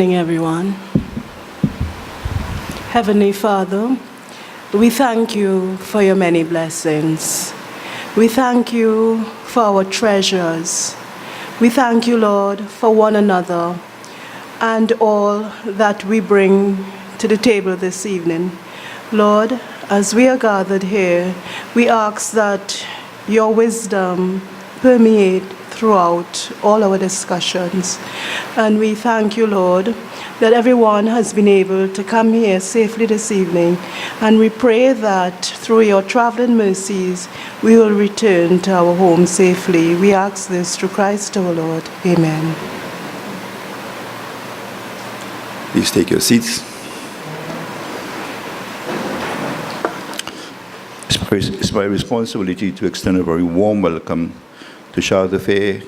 evening, everyone. Heavenly Father, we thank you for your many blessings. We thank you for our treasures. We thank you, Lord, for one another and all that we bring to the table this evening. Lord, as we are gathered here, we ask that your wisdom permeate throughout all our discussions. And we thank you, Lord, that everyone has been able to come here safely this evening. And we pray that through your traveling mercies, we will return to our home safely. We ask this through Christ our Lord. Amen. Please take your seats. It's my responsibility to extend a very warm welcome to Charles Affair,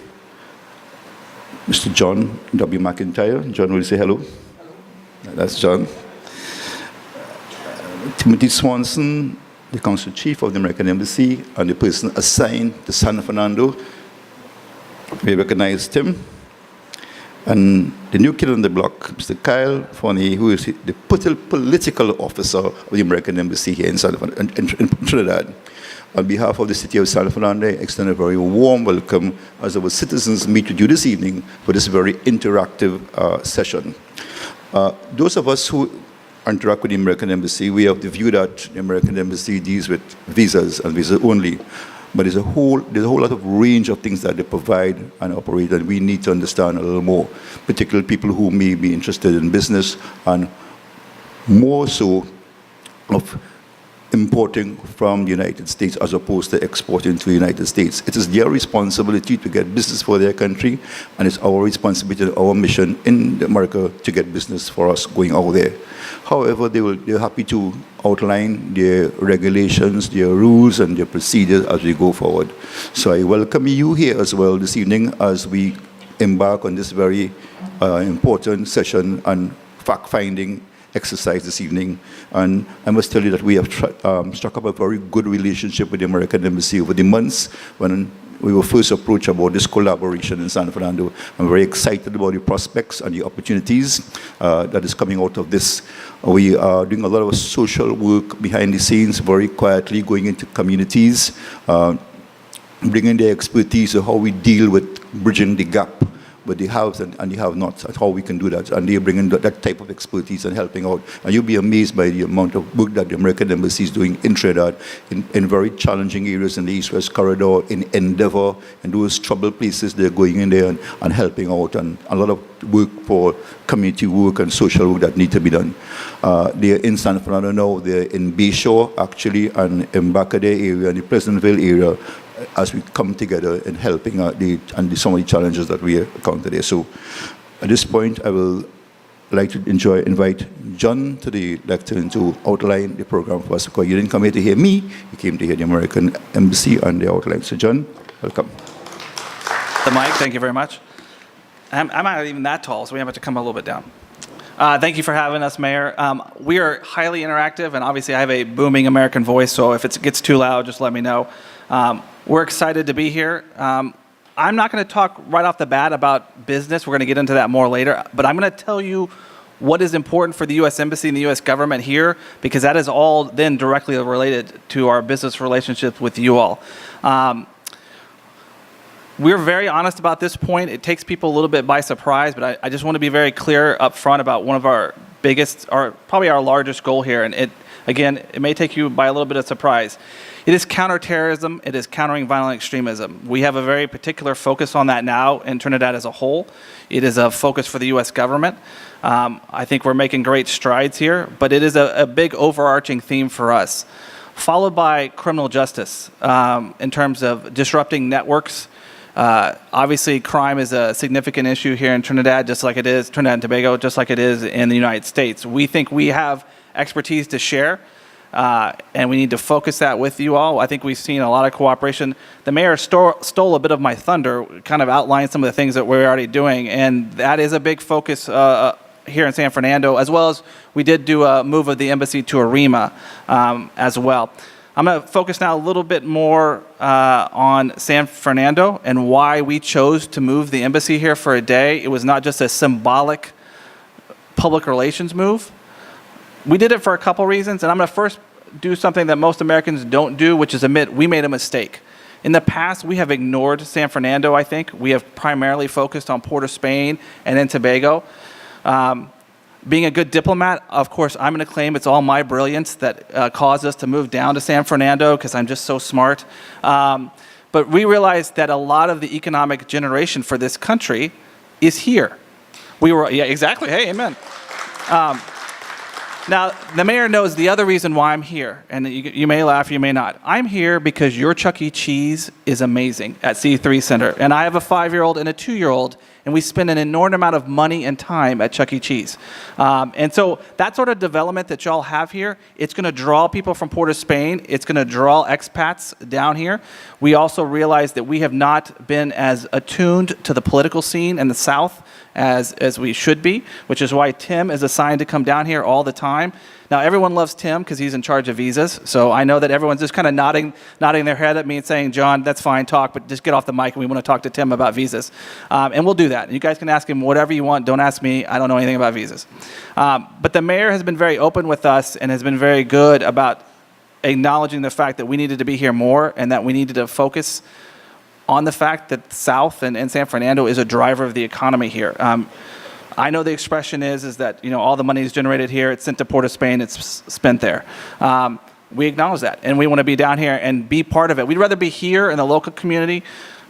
Mr. John W. McIntyre. John, will you say hello? Hello. That's John. Timothy Swanson, the Council Chief of the American Embassy, and the person assigned to San Fernando. We recognize Tim. And the new kid on the block, Mr. Kyle Forney, who is the political officer of the American Embassy here in Trinidad. On behalf of the city of San Fernando, I extend a very warm welcome as our citizens meet with you this evening for this very interactive session. Those of us who interact with the American Embassy, we have the view that the American Embassy deals with visas and visas only. But there's a whole lot of range of things that they provide and operate, and we need to understand a little more, particularly people who may be interested in business and more so of importing from the United States as opposed to exporting to the United States. It is their responsibility to get business for their country, and it's our responsibility, our mission in America to get business for us going out there. However, they're happy to outline their regulations, their rules, and their procedures as we go forward. So I welcome you here as well this evening as we embark on this very important session and fact-finding exercise this evening. And I must tell you that we have struck up a very good relationship with the American Embassy over the months when we were first approached about this collaboration in San Fernando. I'm very excited about the prospects and the opportunities that is coming out of this. We are doing a lot of social work behind the scenes, very quietly going into communities, bringing their expertise of how we deal with bridging the gap with the haves and the have-nots, and how we can do that. And they're bringing that type of expertise and helping out. And you'll be amazed by the amount of work that the American Embassy is doing in Trinidad, in very challenging areas in the East-West Corridor, in Endeavour, and those troubled places. They're going in there and helping out, and a lot of work for community work and social work that need to be done. They're in San Fernando now, they're in Bayshore, actually, and in Bacadere area, and the Pleasantville area, as we come together in helping out some of the challenges that we encounter there. So at this point, I will like to invite John to the lectern to outline the program for us, because you didn't come here to hear me, you came to hear the American Embassy and the outline. So John, welcome. The mic, thank you very much. I'm not even that tall, so we have to come a little bit down. Thank you for having us, Mayor. We are highly interactive, and obviously I have a booming American voice, so if it gets too loud, just let me know. We're excited to be here. I'm not going to talk right off the bat about business. We're going to get into that more later. But I'm going to tell you what is important for the U.S. Embassy and the U.S. government here, because that is all then directly related to our business relationships with you all. We're very honest about this point. It takes people a little bit by surprise, but I just want to be very clear up front about one of our biggest, or probably our largest goal here. And it may take you by a little bit of surprise. It is counterterrorism. It is countering violent extremism. We have a very particular focus on that now in Trinidad as a whole. It is a focus for the U.S. government. I think we're making great strides here, but it is a big overarching theme for us, followed by criminal justice in terms of disrupting networks. Obviously, crime is a significant issue here in Trinidad, just like it is Trinidad and Tobago, just like it is in the United States. We think we have expertise to share. And we need to focus that with you all. I think we've seen a lot of cooperation. The mayor stole a bit of my thunder, kind of outlined some of the things that we're already doing, and that is a big focus here in San Fernando, as well as we did do a move of the embassy to Arima as well. I'm going to focus now a little bit more on San Fernando and why we chose to move the embassy here for a day. It was not just a symbolic public relations move. We did it for a couple reasons, and I'm going to first do something that most Americans don't do, which is admit we made a mistake. In the past, we have ignored San Fernando, I think. We have primarily focused on Port of Spain and then Tobago. Being a good diplomat, of course, I'm going to claim it's all my brilliance that caused us to move down to San Fernando because I'm just so smart. But we realized that a lot of the economic generation for this country is here. Yeah, exactly. Hey, amen. Now, the mayor knows the other reason why I'm here, and you may laugh, you may not. I'm here because your Chuck E. Cheese is amazing at C3 Center, and I have a 5-year-old and a 2-year-old, and we spend an inordinate amount of money and time at Chuck E. Cheese. And so that sort of development that y'all have here, it's going to draw people from Port of Spain. It's going to draw expats down here. We also realize that we have not been as attuned to the political scene in the South as we should be, which is why Tim is assigned to come down here all the time. Now, everyone loves Tim because he's in charge of visas, so I know that everyone's just kind of nodding their head at me and saying, John, that's fine, talk, but just get off the mic and we want to talk to Tim about visas. And we'll do that. You guys can ask him whatever you want. Don't ask me. I don't know anything about visas. But the mayor has been very open with us and has been very good about acknowledging the fact that we needed to be here more and that we needed to focus on the fact that the South and San Fernando is a driver of the economy here. I know the expression is that all the money is generated here, it's sent to Port of Spain, it's spent there. We acknowledge that, and we want to be down here and be part of it. We'd rather be here in the local community,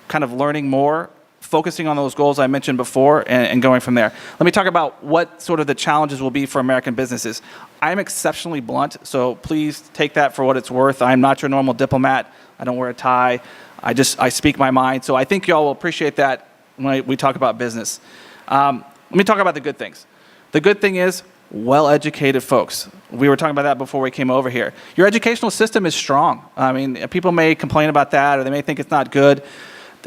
kind of learning more, focusing on those goals I mentioned before, and going from there. Let me talk about what sort of the challenges will be for American businesses. I'm exceptionally blunt, so please take that for what it's worth. I'm not your normal diplomat. I don't wear a tie. I speak my mind. So I think y'all will appreciate that when we talk about business. Let me talk about the good things. The good thing is well-educated folks. We were talking about that before we came over here. Your educational system is strong. I mean, people may complain about that, or they may think it's not good.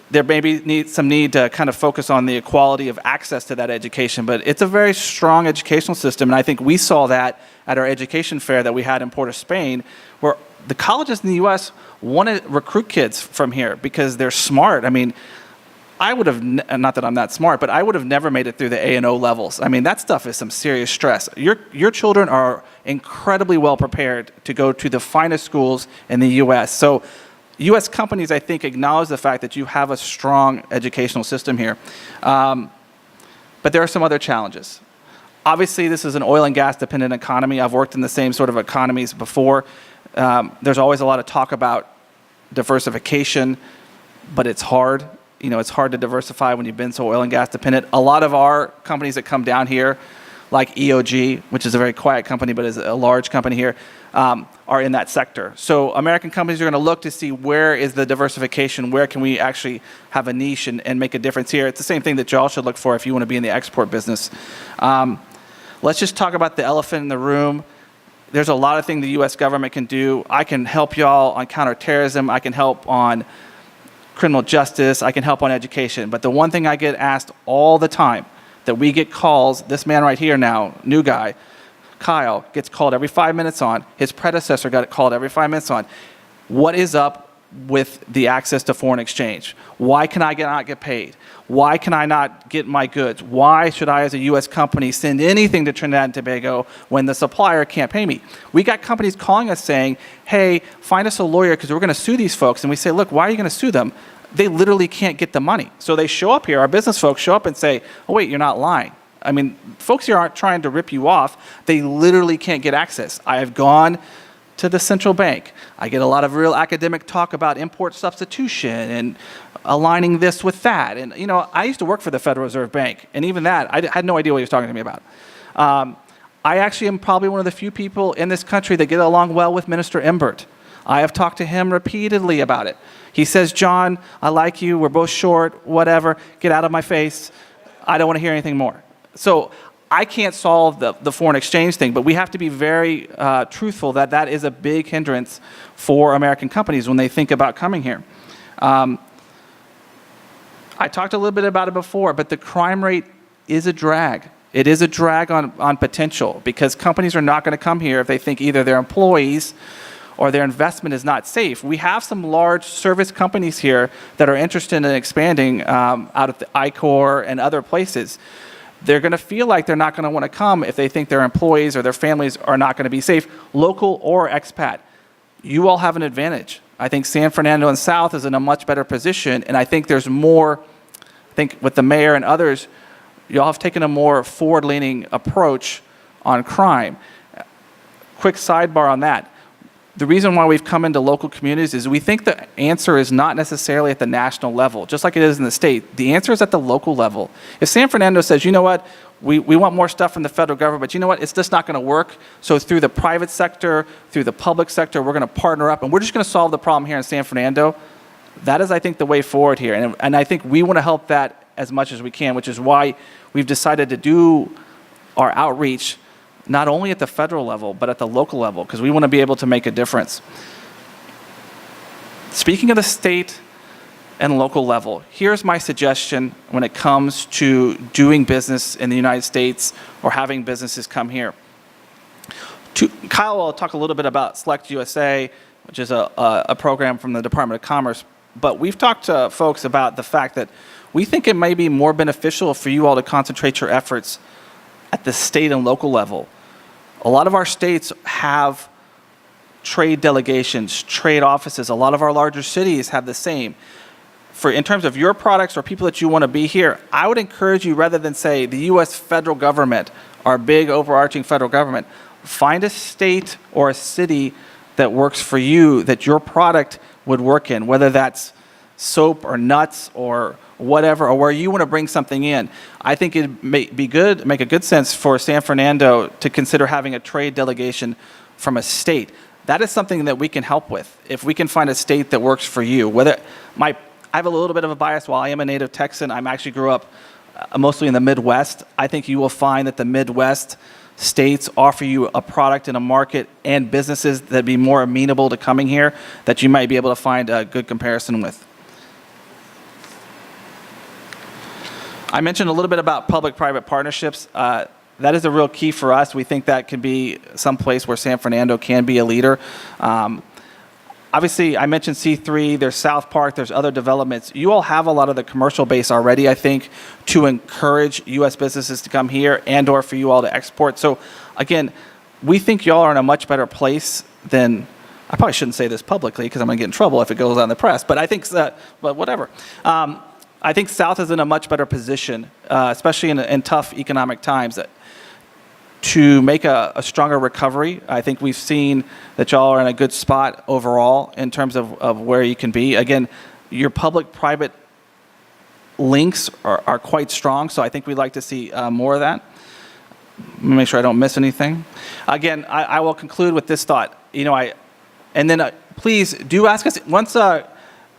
There may be some need to kind of focus on the equality of access to that education, but it's a very strong educational system, and I think we saw that at our education fair that we had in Port of Spain, where the colleges in the U.S. want to recruit kids from here because they're smart. I mean, I would have, not that I'm that smart, but I would have never made it through the A&O levels. I mean, that stuff is some serious stress. Your children are incredibly well prepared to go to the finest schools in the U.S. So U.S. companies, I think, acknowledge the fact that you have a strong educational system here. But there are some other challenges. Obviously, this is an oil and gas dependent economy. I've worked in the same sort of economies before. There's always a lot of talk about diversification, but it's hard. It's hard to diversify when you've been so oil and gas dependent. A lot of our companies that come down here, like EOG, which is a very quiet company but is a large company here, are in that sector. So American companies are going to look to see where is the diversification, where can we actually have a niche and make a difference here. It's the same thing that y'all should look for if you want to be in the export business. Let's just talk about the elephant in the room. There's a lot of things the U.S. government can do. I can help y'all on counterterrorism. I can help on criminal justice. I can help on education. But the one thing I get asked all the time, that we get calls, this man right here now, new guy, Kyle, gets called every 5 minutes on. His predecessor got called every 5 minutes on. What is up with the access to foreign exchange? Why can I not get paid? Why can I not get my goods? Why should I, as a U.S. company, send anything to Trinidad and Tobago when the supplier can't pay me? We got companies calling us saying, hey, find us a lawyer because we're going to sue these folks. And we say, look, why are you going to sue them? They literally can't get the money. So they show up here, our business folks show up and say, oh, wait, you're not lying. I mean, folks here aren't trying to rip you off. They literally can't get access. I have gone to the central bank. I get a lot of real academic talk about import substitution and aligning this with that. And, I used to work for the Federal Reserve Bank, and even that, I had no idea what he was talking to me about. I actually am probably one of the few people in this country that get along well with Minister Imbert. I have talked to him repeatedly about it. He says, John, I like you, we're both short, whatever, get out of my face. I don't want to hear anything more. So I can't solve the foreign exchange thing, but we have to be very truthful that is a big hindrance for American companies when they think about coming here. I talked a little bit about it before, but the crime rate is a drag. It is a drag on potential because companies are not going to come here if they think either their employees or their investment is not safe. We have some large service companies here that are interested in expanding out of the I-Corps and other places. they're going to feel like they're not going to want to come if they think their employees or their families are not going to be safe, local or expat. You all have an advantage. I think San Fernando and South is in a much better position, and I think there's more, I think with the mayor and others, you all have taken a more forward-leaning approach on crime. Quick sidebar on that. The reason why we've come into local communities is we think the answer is not necessarily at the national level, just like it is in the state. The answer is at the local level. If San Fernando says, you know what, we want more stuff from the federal government, but you know what, it's just not going to work. So through the private sector, through the public sector, we're going to partner up, and we're just going to solve the problem here in San Fernando. That is, I think, the way forward here. And I think we want to help that as much as we can, which is why we've decided to do our outreach not only at the federal level, but at the local level, because we want to be able to make a difference. Speaking of the state and local level, here's my suggestion when it comes to doing business in the United States or having businesses come here. Kyle will talk a little bit about Select USA, which is a program from the Department of Commerce, but we've talked to folks about the fact that we think it may be more beneficial for you all to concentrate your efforts at the state and local level. A lot of our states have trade delegations, trade offices. A lot of our larger cities have the same. In terms of your products or people that you want to be here, I would encourage you, rather than say the U.S. federal government, our big overarching federal government, find a state or a city that works for you, that your product would work in, whether that's soap or nuts or whatever, or where you want to bring something in. I think it may be good, make a good sense for San Fernando to consider having a trade delegation from a state. That is something that we can help with. If we can find a state that works for you, I have a little bit of a bias. While I am a native Texan, I actually grew up mostly in the Midwest. I think you will find that the Midwest states offer you a product in a market and businesses that be more amenable to coming here that you might be able to find a good comparison with. I mentioned a little bit about public-private partnerships. That is a real key for us. We think that can be some place where San Fernando can be a leader. Obviously, I mentioned C3, there's South Park, there's other developments. You all have a lot of the commercial base already, I think, to encourage U.S. businesses to come here and or for you all to export. So again, we think y'all are in a much better place than, I probably shouldn't say this publicly because I'm going to get in trouble if it goes on the press, but I think, but whatever. I think South is in a much better position, especially in tough economic times, to make a stronger recovery. I think we've seen that y'all are in a good spot overall in terms of where you can be. Again, your public-private links are quite strong, so I think we'd like to see more of that. Make sure I don't miss anything. Again, I will conclude with this thought. Please do ask us, once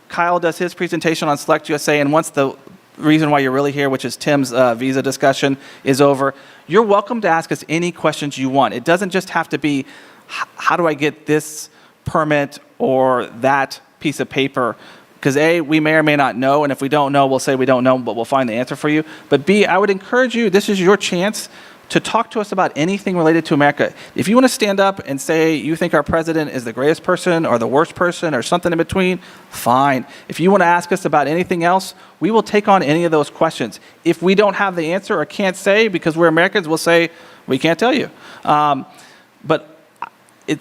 Kyle does his presentation on Select USA, and once the reason why you're really here, which is Tim's visa discussion, is over, you're welcome to ask us any questions you want. It doesn't just have to be, how do I get this permit or that piece of paper? Because A, we may or may not know, and if we don't know, we'll say we don't know, but we'll find the answer for you. But B, I would encourage you, this is your chance to talk to us about anything related to America. If you want to stand up and say you think our president is the greatest person or the worst person or something in between, fine. If you want to ask us about anything else, we will take on any of those questions. If we don't have the answer or can't say because we're Americans, we'll say we can't tell you. But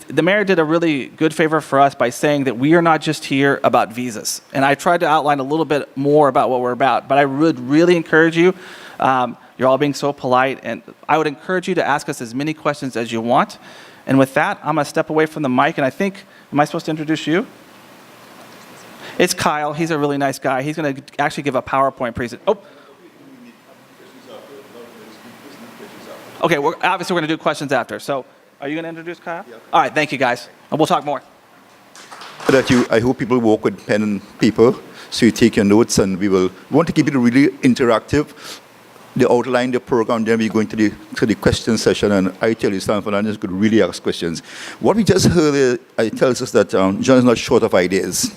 the mayor did a really good favor for us by saying that we are not just here about visas. And I tried to outline a little bit more about what we're about, but I would really encourage you, you're all being so polite, and I would encourage you to ask us as many questions as you want. And with that, I'm going to step away from the mic, and I think, am I supposed to introduce you? It's Kyle. He's a really nice guy. He's going to actually give a PowerPoint presentation. Oh. Okay, obviously we're going to do questions after. So are you going to introduce Kyle? Yeah. All right, thank you, guys. And we'll talk more. I hope people walk with pen and paper, so you take your notes, and we want to keep it really interactive. They outline the program, then we go into the question session, and I tell you, San Fernando could really ask questions. What we just heard tells us that John is not short of ideas.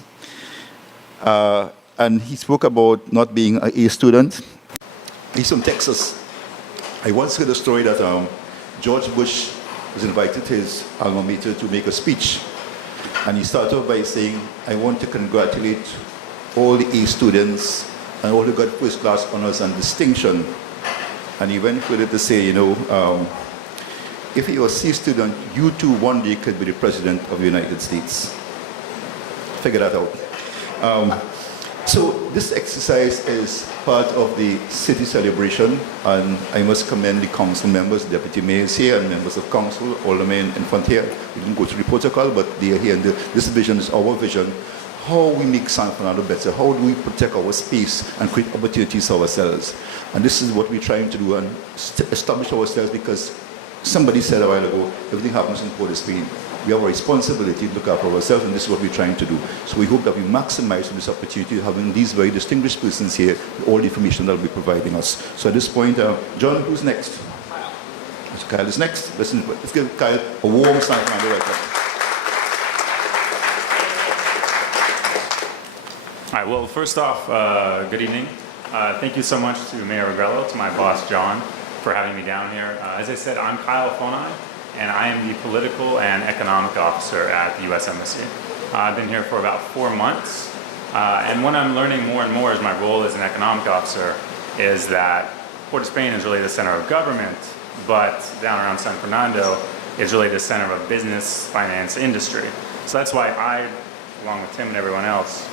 And he spoke about not being an A student. He's from Texas. I once heard a story that George Bush was invited to his alma mater to make a speech. And he started off by saying, I want to congratulate all the A students and all who got first class honors and distinction And he went further to say, if you're a C student, you too one day could be the President of the United States. Figure that out. So this exercise is part of the city celebration, and I must commend the council members, deputy mayors here, and members of council, aldermen in front here. We didn't go through the protocol, but they are here, and this vision is our vision. How we make San Fernando better, how do we protect our space and create opportunities for ourselves. And this is what we're trying to do, and establish ourselves, because somebody said a while ago, everything happens in Port of Spain. We have a responsibility to look after ourselves, and this is what we're trying to do. So we hope that we maximize this opportunity, having these very distinguished persons here, with all the information that will be providing us. So at this point, John, who's next? Kyle. Mr. Kyle is next. Let's give Kyle a warm San Fernando welcome. All right, well, first off, good evening. Thank you so much to Mayor Regrello, to my boss, John, for having me down here. As I said, I'm Kyle Fonai, and I am the Political and Economic Officer at the U.S. Embassy. I've been here for about 4 months, and what I'm learning more and more as my role as an economic officer is that Port of Spain is really the center of government, but down around San Fernando is really the center of business, finance, industry. So that's why I, along with Tim and everyone else,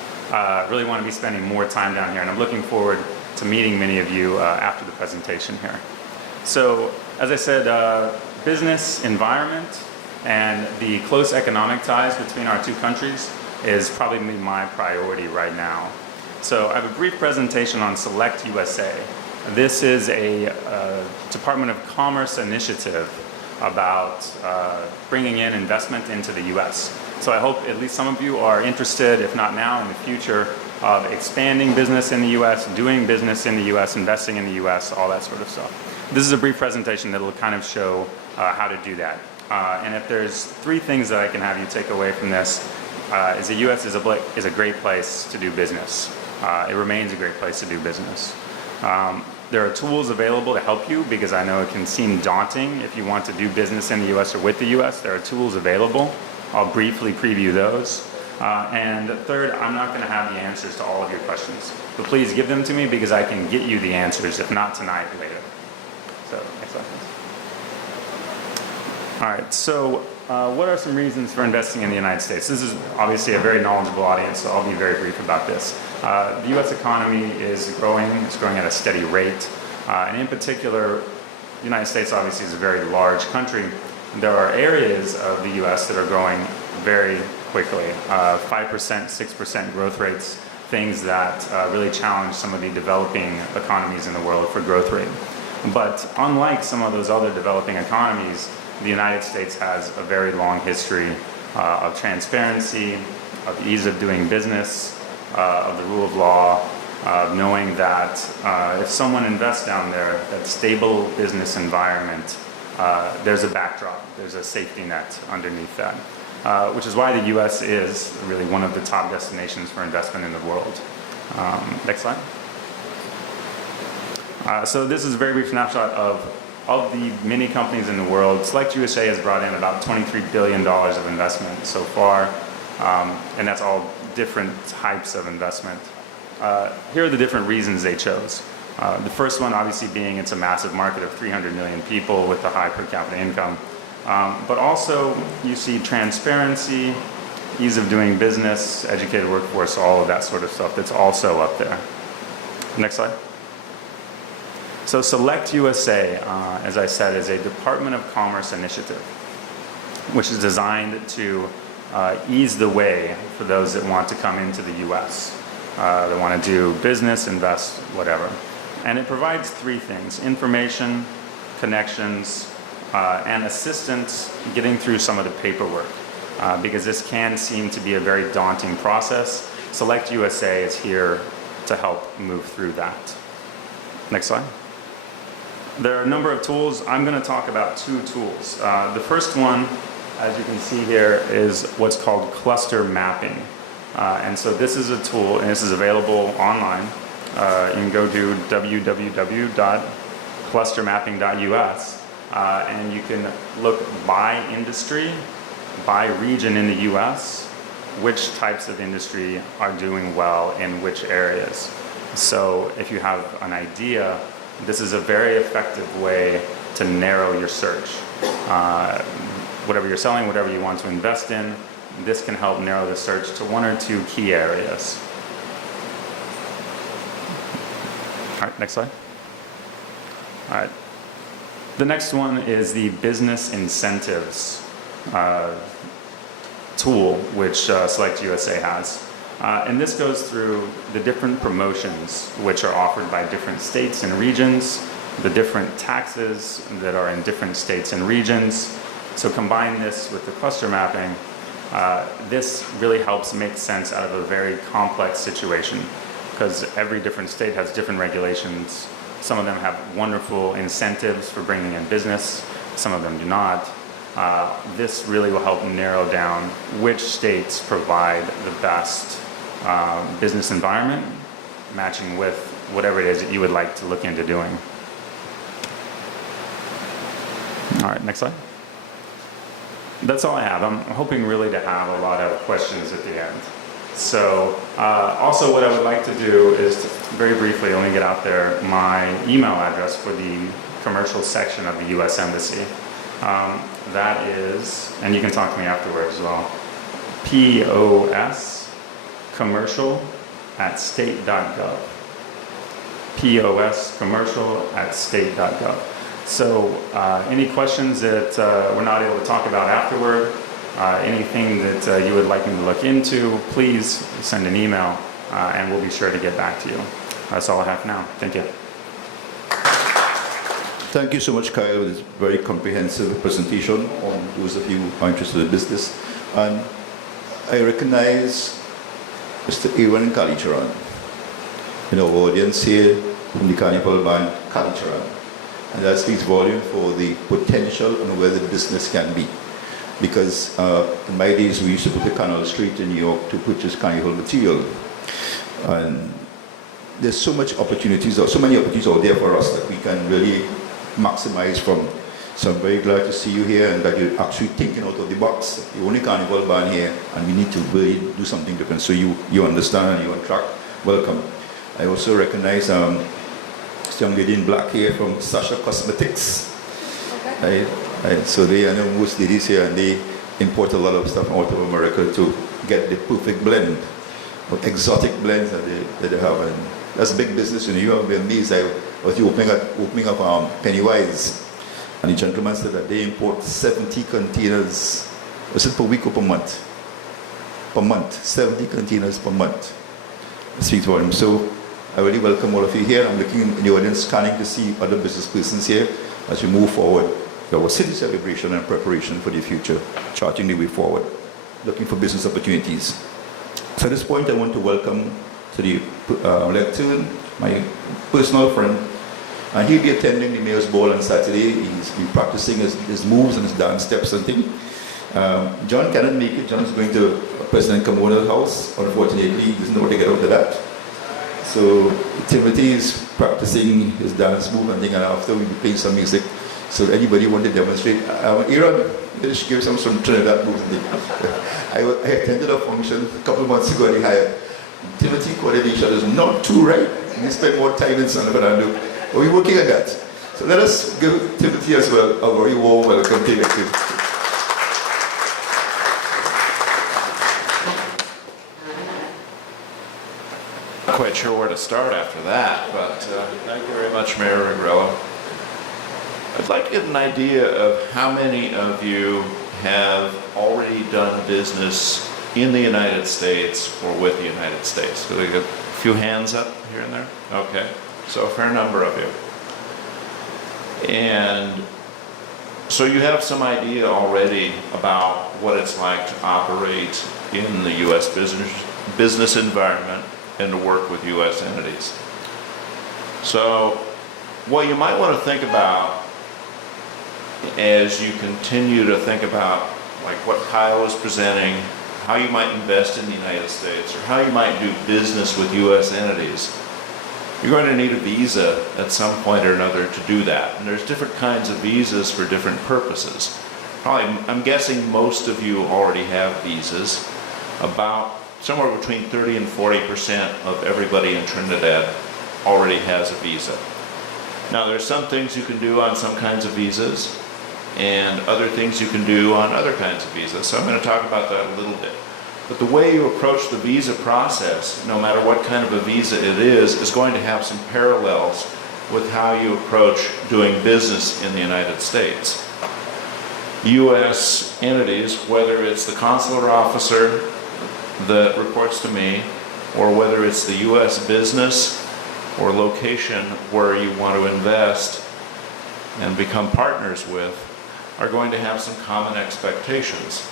really want to be spending more time down here, and I'm looking forward to meeting many of you after the presentation here. So, as I said, business environment and the close economic ties between our two countries is probably my priority right now. So I have a brief presentation on Select USA. This is a Department of Commerce initiative about bringing in investment into the US. So I hope at least some of you are interested, if not now, in the future, of expanding business in the US, doing business in the US, investing in the US, all that sort of stuff. This is a brief presentation that will kind of show how to do that. And if there's 3 things that I can have you take away from this, is the US is a great place to do business. It remains a great place to do business. There are tools available to help you, because I know it can seem daunting if you want to do business in the US or with the US. There are tools available. I'll briefly preview those. And third, I'm not going to have the answers to all of your questions. But please give them to me, because I can get you the answers, if not tonight, later. So, next slide, please. All right, so what are some reasons for investing in the United States? This is obviously a very knowledgeable audience, so I'll be very brief about this. The U.S. economy is growing. It's growing at a steady rate. And in particular, the United States obviously is a very large country. There are areas of the U.S. that are growing very quickly, 5%, 6% growth rates, things that really challenge some of the developing economies in the world for growth rate. But unlike some of those other developing economies, the United States has a very long history of transparency, of ease of doing business, of the rule of law, of knowing that if someone invests down there, that stable business environment, there's a backdrop, there's a safety net underneath that, which is why the U.S. is really one of the top destinations for investment in the world. Next slide. So this is a very brief snapshot of the many companies in the world. Select USA has brought in about $23 billion of investment so far, and that's all different types of investment. Here are the different reasons they chose. The first one obviously being it's a massive market of 300 million people with a high per capita income. But also you see transparency, ease of doing business, educated workforce, all of that sort of stuff that's also up there. Next slide. So Select USA, as I said, is a Department of Commerce initiative, which is designed to ease the way for those that want to come into the US. They want to do business, invest, whatever. And it provides 3 things: information, connections, and assistance getting through some of the paperwork. Because this can seem to be a very daunting process. Select USA is here to help move through that. Next slide. There are a number of tools. I'm going to talk about 2 tools. The first one, as you can see here, is what's called cluster mapping. And so this is a tool, and this is available online. You can go to www.clustermapping.us, and you can look by industry, by region in the US, which types of industry are doing well in which areas. So if you have an idea This is a very effective way to narrow your search. Whatever you're selling, whatever you want to invest in, this can help narrow the search to one or two key areas. All right, next slide. All right. The next one is the business incentives tool, which Select USA has. And this goes through the different promotions which are offered by different states and regions, the different taxes that are in different states and regions. So combine this with the cluster mapping, this really helps make sense out of a very complex situation, because every different state has different regulations. Some of them have wonderful incentives for bringing in business, some of them do not. This really will help narrow down which states provide the best business environment, matching with whatever it is that you would like to look into doing. All right, next slide. That's all I have. I'm hoping really to have a lot of questions at the end. So also what I would like to do is to very briefly only get out there my email address for the commercial section of the U.S. Embassy. That is, and you can talk to me afterwards as well, poscommercial@state.gov. poscommercial@state.gov. So any questions that we're not able to talk about afterward, anything that you would like me to look into, please send an email and we'll be sure to get back to you. That's all I have now. Thank you. Thank you so much, Kyle, for this very comprehensive presentation on those of you who are interested in business. And I recognize Mr. Aaron Kalicharan in our audience here from the Carnival Band Kalicharan. And that speaks volume for the potential and where the business can be. Because in my days, we used to go to Canal Street in New York to purchase carnival material. And there's so many opportunities out there for us that we can really maximize from. So I'm very glad to see you here and that you're actually thinking out of the box. The only carnival band here, and we need to really do something different. So you understand and you're on track. Welcome. I also recognize this young lady in black here from Sasha Cosmetics. Okay. So I know most ladies here, and they import a lot of stuff out of America to get the perfect blend, or exotic blends that they have. And that's big business. You will be amazed. I was opening up Pennywise, and the gentleman said that they import 70 containers. Was it per week or per month? Per month, 70 containers per month. It speaks for him. So I really welcome all of you here. I'm looking in the audience, scanning to see other business persons here as we move forward. Our city celebration and preparation for the future, charting the way forward, looking for business opportunities. So at this point, I want to welcome to the lectern my personal friend, and he'll be attending the Mayor's Ball on Saturday. He's been practicing his moves and his dance steps and things. John cannot make it. John's going to President Kamona's house. Unfortunately, he doesn't know how to get out of that. So Timothy is practicing his dance move and thing, and after we'll be playing some music. So anybody want to demonstrate? Aaron, just give some Trinidad moves and thing. I attended a function a couple of months ago and he hired Timothy coordination is not too right. We spend more time in San Fernando. But we're working on that. So let us give Timothy as well a very warm welcome. Timothy. Not quite sure where to start after that, but thank you very much, Mayor Regrello. I'd like to get an idea of how many of you have already done business in the United States or with the United States. Do we get a few hands up here and there? Okay, so a fair number of you. And so you have some idea already about what it's like to operate in the U.S. business environment and to work with U.S. entities. So what you might want to think about as you continue to think about like what Kyle was presenting, how you might invest in the United States or how you might do business with U.S. entities, you're going to need a visa at some point or another to do that. And there's different kinds of visas for different purposes. Probably, I'm guessing most of you already have visas. About somewhere between 30 and 40% of everybody in Trinidad already has a visa. Now, there's some things you can do on some kinds of visas and other things you can do on other kinds of visas. So I'm going to talk about that a little bit. But the way you approach the visa process, no matter what kind of a visa it is going to have some parallels with how you approach doing business in the United States. U.S. entities, whether it's the consular officer that reports to me, or whether it's the U.S. business or location where you want to invest and become partners with, are going to have some common expectations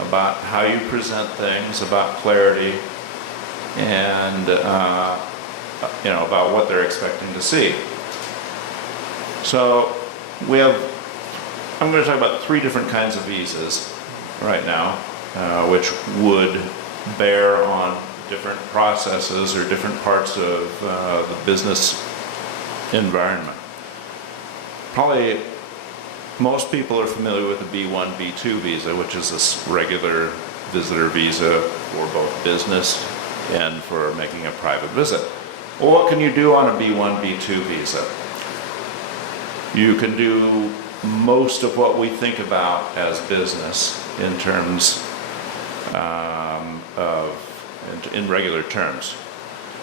about how you present things, about clarity, and about what they're expecting to see. So I'm going to talk about 3 different kinds of visas right now, which would bear on different processes or different parts of the business environment. Probably most people are familiar with the B1, B2 visa, which is this regular visitor visa for both business and for making a private visit. Well, what can you do on a B1, B2 visa? You can do most of what we think about as business in terms in regular terms.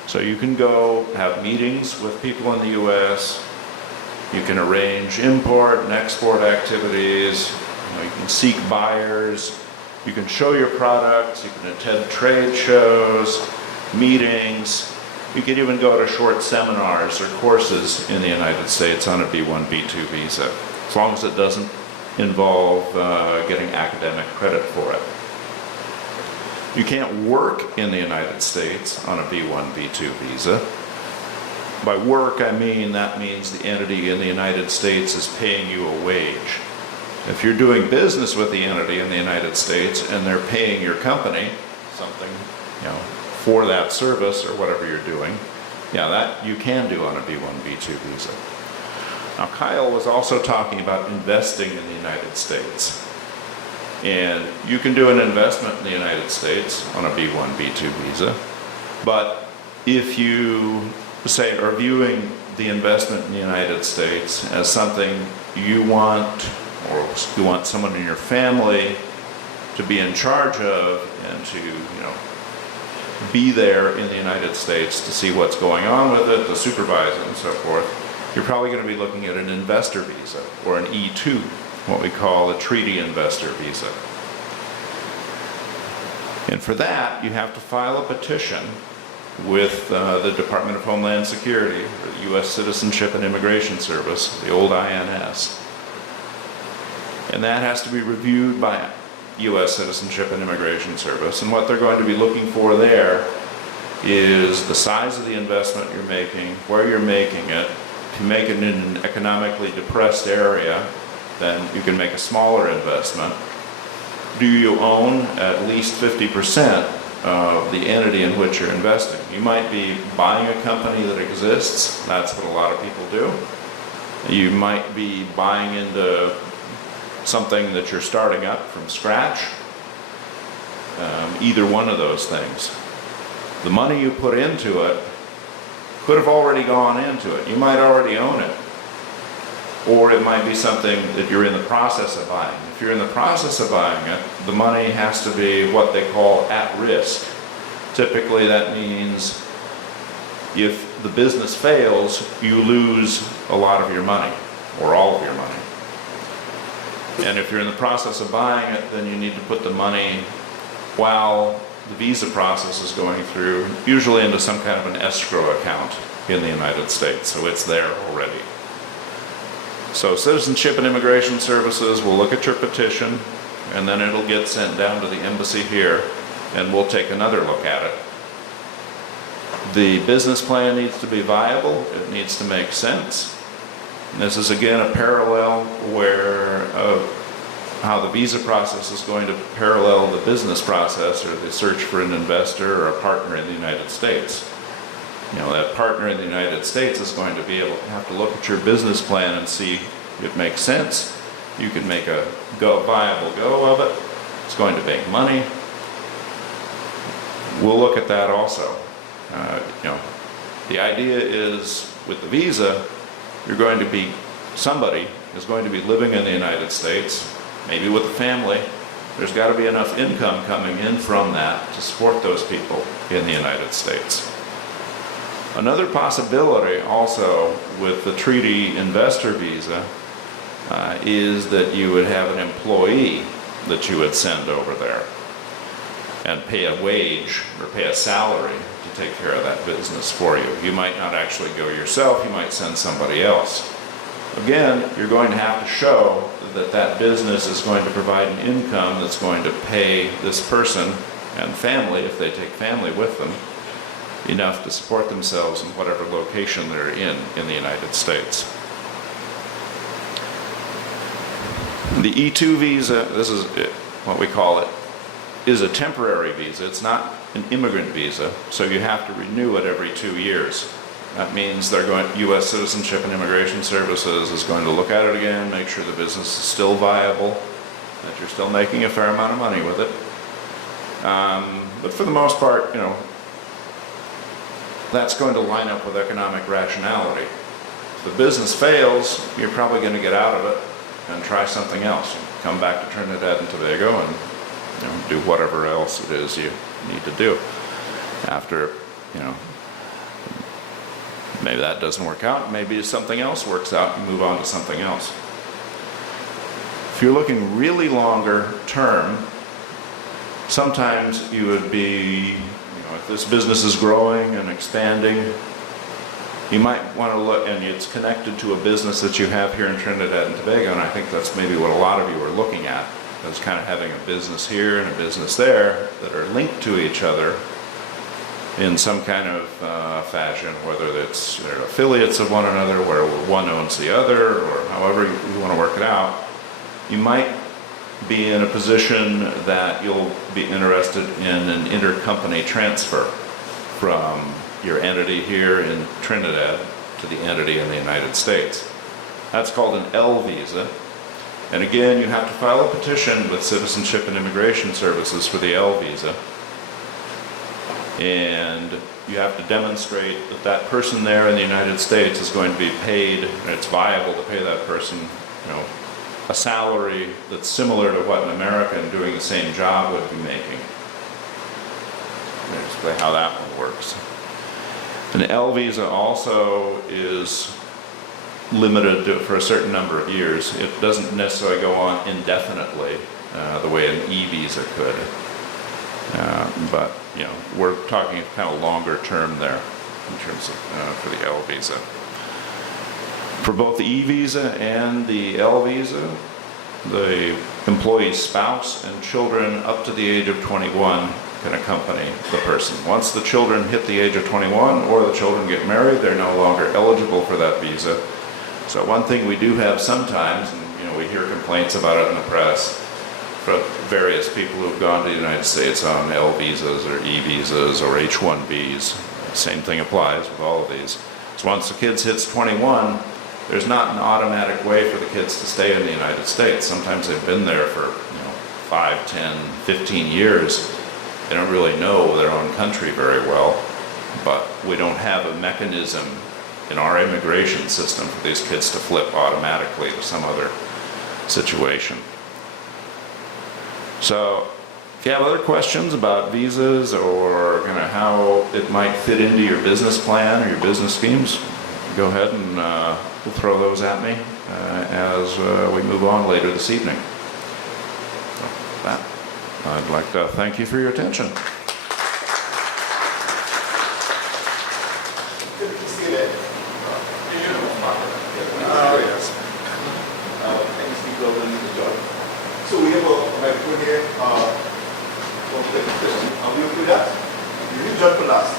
So you can go have meetings with people in the U.S., you can arrange import and export activities, you can seek buyers, you can show your products, you can attend trade shows, meetings, you can even go to short seminars or courses in the United States on a B1, B2 visa, as long as it doesn't involve getting academic credit for it. You can't work in the United States on a B1, B2 visa. By work, that means the entity in the United States is paying you a wage. If you're doing business with the entity in the United States and they're paying your company something, for that service or whatever you're doing, that you can do on a B1, B2 visa. Now, Kyle was also talking about investing in the United States. And you can do an investment in the United States on a B1, B2 visa. But if you, say, are viewing the investment in the United States as something you want, or you want someone in your family to be in charge of and to, be there in the United States to see what's going on with it, to supervise it and so forth, you're probably going to be looking at an investor visa or an E2, what we call a treaty investor visa. And for that, you have to file a petition with the Department of Homeland Security, or the U.S. Citizenship and Immigration Service, the old INS. And that has to be reviewed by U.S. Citizenship and Immigration Service. And what they're going to be looking for there is the size of the investment you're making, where you're making it. If you make it in an economically depressed area, then you can make a smaller investment. Do you own at least 50% of the entity in which you're investing? You might be buying a company that exists. That's what a lot of people do. You might be buying into something that you're starting up from scratch. Either one of those things. The money you put into it could have already gone into it. You might already own it. Or it might be something that you're in the process of buying. If you're in the process of buying it, the money has to be what they call at risk. Typically that means if the business fails, you lose a lot of your money, or all of your money. And if you're in the process of buying it, then you need to put the money while the visa process is going through, usually into some kind of an escrow account in the United States, so it's there already. So Citizenship and Immigration Services will look at your petition, and then it'll get sent down to the embassy here, and we'll take another look at it. The business plan needs to be viable, it needs to make sense. And this is again a parallel where how the visa process is going to parallel the business process, or the search for an investor or a partner in the United States. That partner in the United States is going to be able to have to look at your business plan and see if it makes sense. You can make a viable go of it. It's going to make money. We'll look at that also. The idea is with the visa, somebody is going to be living in the United States, maybe with a family. There's got to be enough income coming in from that to support those people in the United States. Another possibility also with the treaty investor visa is that you would have an employee that you would send over there and pay a wage or pay a salary to take care of that business for you. You might not actually go yourself, you might send somebody else. Again, you're going to have to show that that business is going to provide an income that's going to pay this person and family, if they take family with them, enough to support themselves in whatever location they're in the United States. The E2 visa, this is what we call it, is a temporary visa. It's not an immigrant visa, so you have to renew it every 2 years. That means U.S. Citizenship and Immigration Services is going to look at it again, make sure the business is still viable, that you're still making a fair amount of money with it. But for the most part, that's going to line up with economic rationality. If the business fails, you're probably going to get out of it and try something else. Come back to Trinidad and Tobago and do whatever else it is you need to do. After, maybe that doesn't work out, maybe something else works out and move on to something else. If you're looking really longer term, sometimes you would be, if this business is growing and expanding, you might want to look, and it's connected to a business that you have here in Trinidad and Tobago, and I think that's maybe what a lot of you are looking at, is kind of having a business here and a business there that are linked to each other in some kind of fashion, whether it's they're affiliates of one another, where one owns the other, or however you want to work it out. You might be in a position that you'll be interested in an intercompany transfer from your entity here in Trinidad to the entity in the United States. That's called an L visa. And again, you have to file a petition with Citizenship and Immigration Services for the L visa. And you have to demonstrate that that person there in the United States is going to be paid, and it's viable to pay that person, a salary that's similar to what an American doing the same job would be making. Let me explain how that one works. An L visa also is limited for a certain number of years. It doesn't necessarily go on indefinitely the way an E visa could. But we're talking kind of longer term there in terms of for the L visa. For both the E visa and the L visa, the employee's spouse and children up to the age of 21 can accompany the person. Once the children hit the age of 21 or the children get married, they're no longer eligible for that visa. So one thing we do have sometimes, and we hear complaints about it in the press, from various people who've gone to the United States on L visas or E visas or H-1Bs. Same thing applies with all of these. So once the kids hits 21, there's not an automatic way for the kids to stay in the United States. Sometimes they've been there for 5, 10, 15 years. They don't really know their own country very well, but we don't have a mechanism in our immigration system for these kids to flip automatically to some other situation. So if you have other questions about visas or kind of how it might fit into your business plan or your business schemes, go ahead and we'll throw those at me as we move on later this evening. So with that, I'd like to thank you for your attention. So we have a microphone here from Clifton. Are we okay with that? You need John for last.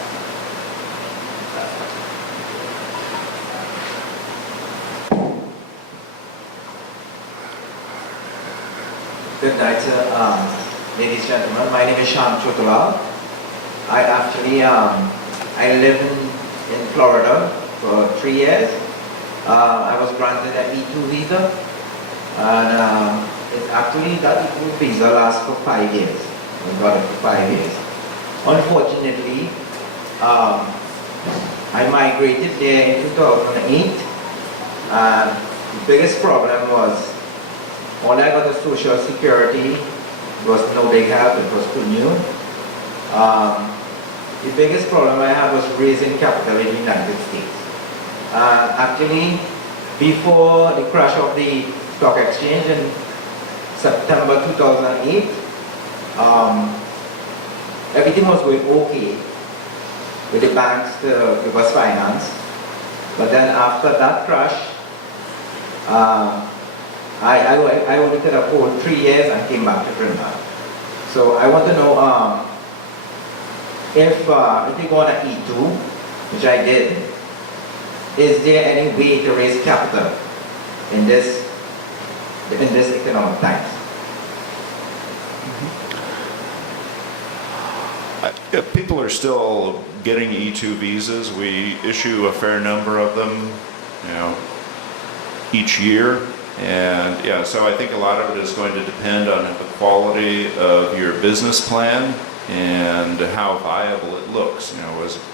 Good night, ladies and gentlemen. My name is Shan Chotolal. I live in Florida for 3 years. I was granted an E2 visa, and it's actually that E2 visa lasts for 5 years. I got it for 5 years. Unfortunately, I migrated there in 2008, And the biggest problem was all I got was Social Security. It was no big help, it was too new. The biggest problem I had was raising capital in the United States. Actually, before the crash of the stock exchange in September 2008, everything was going okay with the banks to give us finance. But then after that crash, I only could afford 3 years and came back to Trinidad. So I want to know if you go on an E2, which I did, is there any way to raise capital in this economic times? People are still getting E2 visas. We issue a fair number of them, each year. And yeah, so I think a lot of it is going to depend on the quality of your business plan and how viable it looks,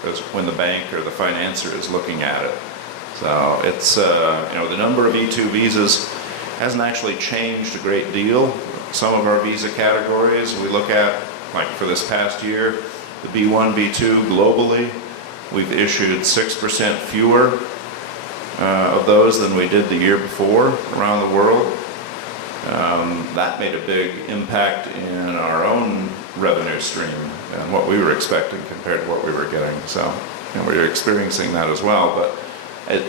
as when the bank or the financier is looking at it. So it's, the number of E2 visas hasn't actually changed a great deal. Some of our visa categories we look at, like for this past year, the B1, B2 globally, we've issued 6% fewer of those than we did the year before around the world. That made a big impact in our own revenue stream and what we were expecting compared to what we were getting. So we were experiencing that as well. But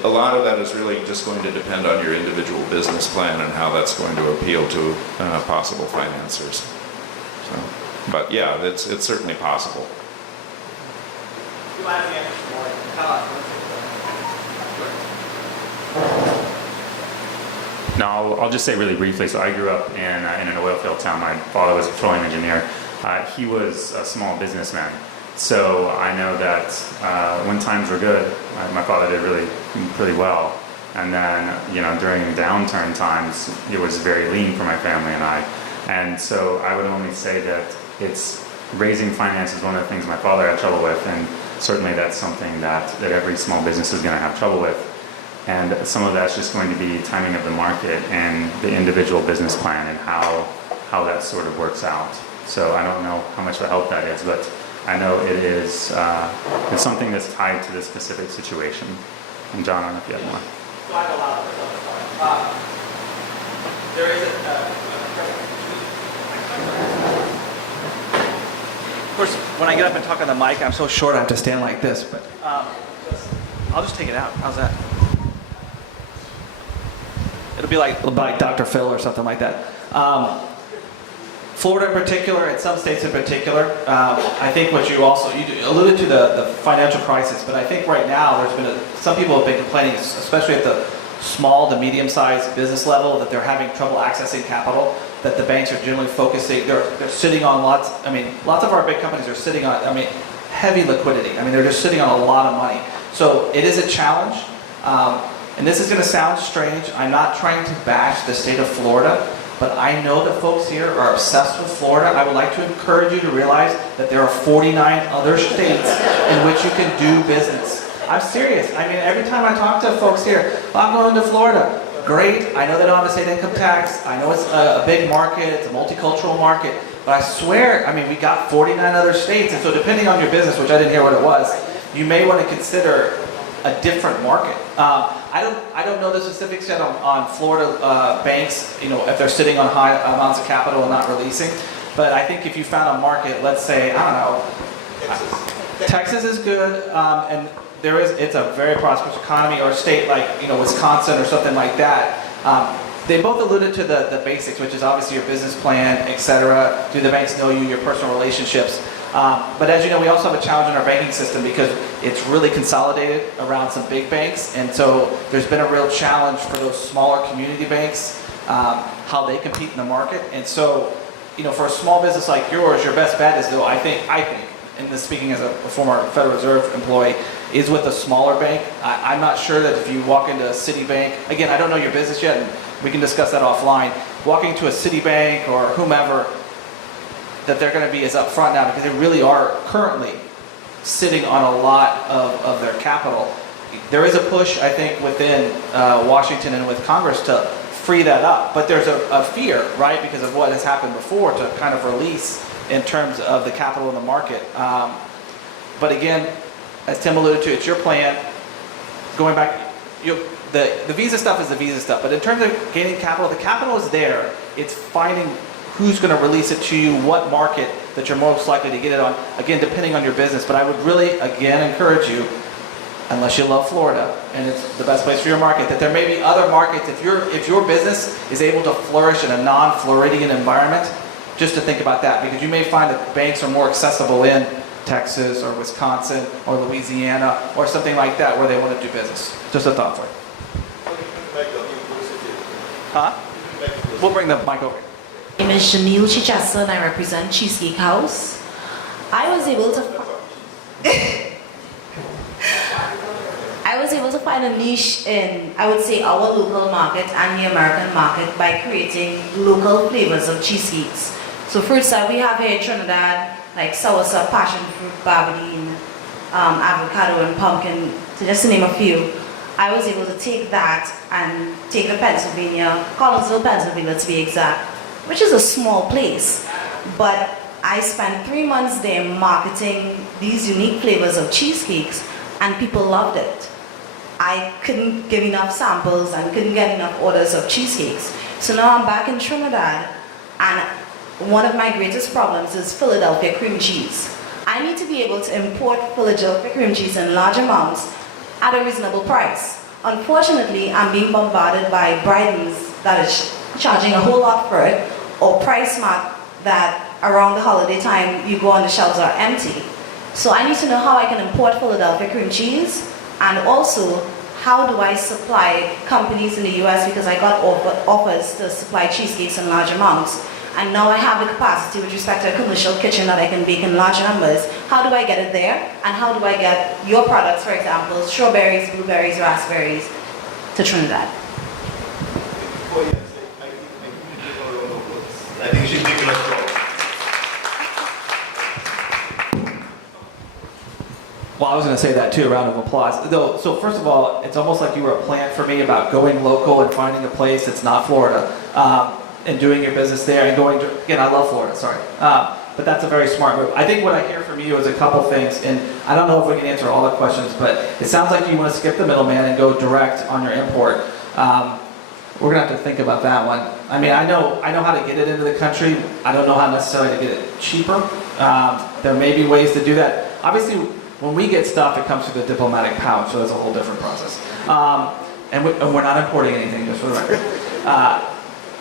a lot of that is really just going to depend on your individual business plan and how that's going to appeal to possible financiers. So, but yeah, it's certainly possible. No, I'll just say really briefly. So I grew up in an oil field town. My father was a petroleum engineer. He was a small businessman. So I know that when times were good, my father did really well. And then, during downturn times, it was very lean for my family and I. And so I would only say that raising finance is one of the things my father had trouble with. And certainly that's something that every small business is going to have trouble with. And some of that's just going to be timing of the market and the individual business plan and how that sort of works out. So I don't know how much of a help that is, but I know it is it's something that's tied to this specific situation. And John, I don't know if you have more. So I have a lot of this on the there is of course, when I get up and talk on the mic, I'm so short I have to stand like this, but I'll just take it out. How's that? It'll be like Dr. Phil or something like that. Florida in particular, and some states in particular, I think what you alluded to the financial crisis, but I think right now there's been some people have been complaining, especially at the small to medium-sized business level, that they're having trouble accessing capital, that the banks are generally focusing, they're sitting on lots of our big companies are sitting on, heavy liquidity. They're just sitting on a lot of money. So it is a challenge. And this is going to sound strange. I'm not trying to bash the state of Florida, but I know that folks here are obsessed with Florida. I would like to encourage you to realize that there are 49 other states in which you can do business. I'm serious. Every time I talk to folks here, I'm going to Florida. Great. I know they don't have a state income tax. I know it's a big market. It's a multicultural market. But I swear, we got 49 other states. And so depending on your business, which I didn't hear what it was, you may want to consider a different market. I don't know the specifics yet on Florida banks, if they're sitting on high amounts of capital and not releasing. But I think if you found a market, let's say, Texas is good, and it's a very prosperous economy, or a state like Wisconsin or something like that. They both alluded to the basics, which is obviously your business plan, etc. Do the banks know you, your personal relationships? But as you know, we also have a challenge in our banking system because it's really consolidated around some big banks. And so there's been a real challenge for those smaller community banks, how they compete in the market. And so, for a small business like yours, your best bet is, though, I think, and this speaking as a former Federal Reserve employee, is with a smaller bank. I'm not sure that if you walk into a Citibank, again, I don't know your business yet, and we can discuss that offline. Walking to a Citibank or whomever, that they're going to be as upfront now, because they really are currently sitting on a lot of their capital. there is a push, I think, within Washington and with Congress to free that up. But there's a fear, right, because of what has happened before, to kind of release in terms of the capital in the market. But again, as Tim alluded to, it's your plan. Going back, the visa stuff is the visa stuff. But in terms of gaining capital, the capital is there. It's finding who's going to release it to you, what market that you're most likely to get it on, again, depending on your business. But I would really, again, encourage you, unless you love Florida and it's the best place for your market, that there may be other markets. If your business is able to flourish in a non-Floridian environment, just to think about that, because you may find that banks are more accessible in Texas or Wisconsin or Louisiana or something like that where they want to do business. Just a thought for you. Huh? We'll bring the mic over. My name is Janelle Chichester and I represent Cheesecake House. I was able to find a niche in, I would say, our local market and the American market by creating local flavors of cheesecakes. So fruits that we have here in Trinidad, like soursop, passion fruit, barbadine, avocado and pumpkin, to just name a few. I was able to take that and take to Pennsylvania, Collinsville, Pennsylvania to be exact, which is a small place. But I spent 3 months there marketing these unique flavors of cheesecakes and people loved it. I couldn't give enough samples and couldn't get enough orders of cheesecakes. So now I'm back in Trinidad and one of my greatest problems is Philadelphia cream cheese. I need to be able to import Philadelphia cream cheese in large amounts at a reasonable price. Unfortunately, I'm being bombarded by Briden's that is charging a whole lot for it, or PriceSmart that around the holiday time you go on the shelves are empty. So I need to know how I can import Philadelphia cream cheese, and also how do I supply companies in the US, because I got offers to supply cheesecakes in large amounts. And now I have the capacity with respect to a commercial kitchen that I can bake in large numbers. How do I get it there? And how do I get your products, for example, strawberries, blueberries, raspberries, to Trinidad? Oh yes, I think she's making us proud. Well, I was going to say that too, a round of applause. Though, so first of all, it's almost like you were a plan for me about going local and finding a place that's not Florida. And doing your business there and going to, again, I love Florida, sorry. But that's a very smart move. I think what I hear from you is a couple things, and I don't know if we can answer all the questions, but it sounds like you want to skip the middleman and go direct on your import. We're gonna have to think about that one. I mean, I know how to get it into the country. I don't know how necessarily to get it cheaper. There may be ways to do that. Obviously, when we get stuff, it comes through the diplomatic pouch, so that's a whole different process. And we're not importing anything, just for the record.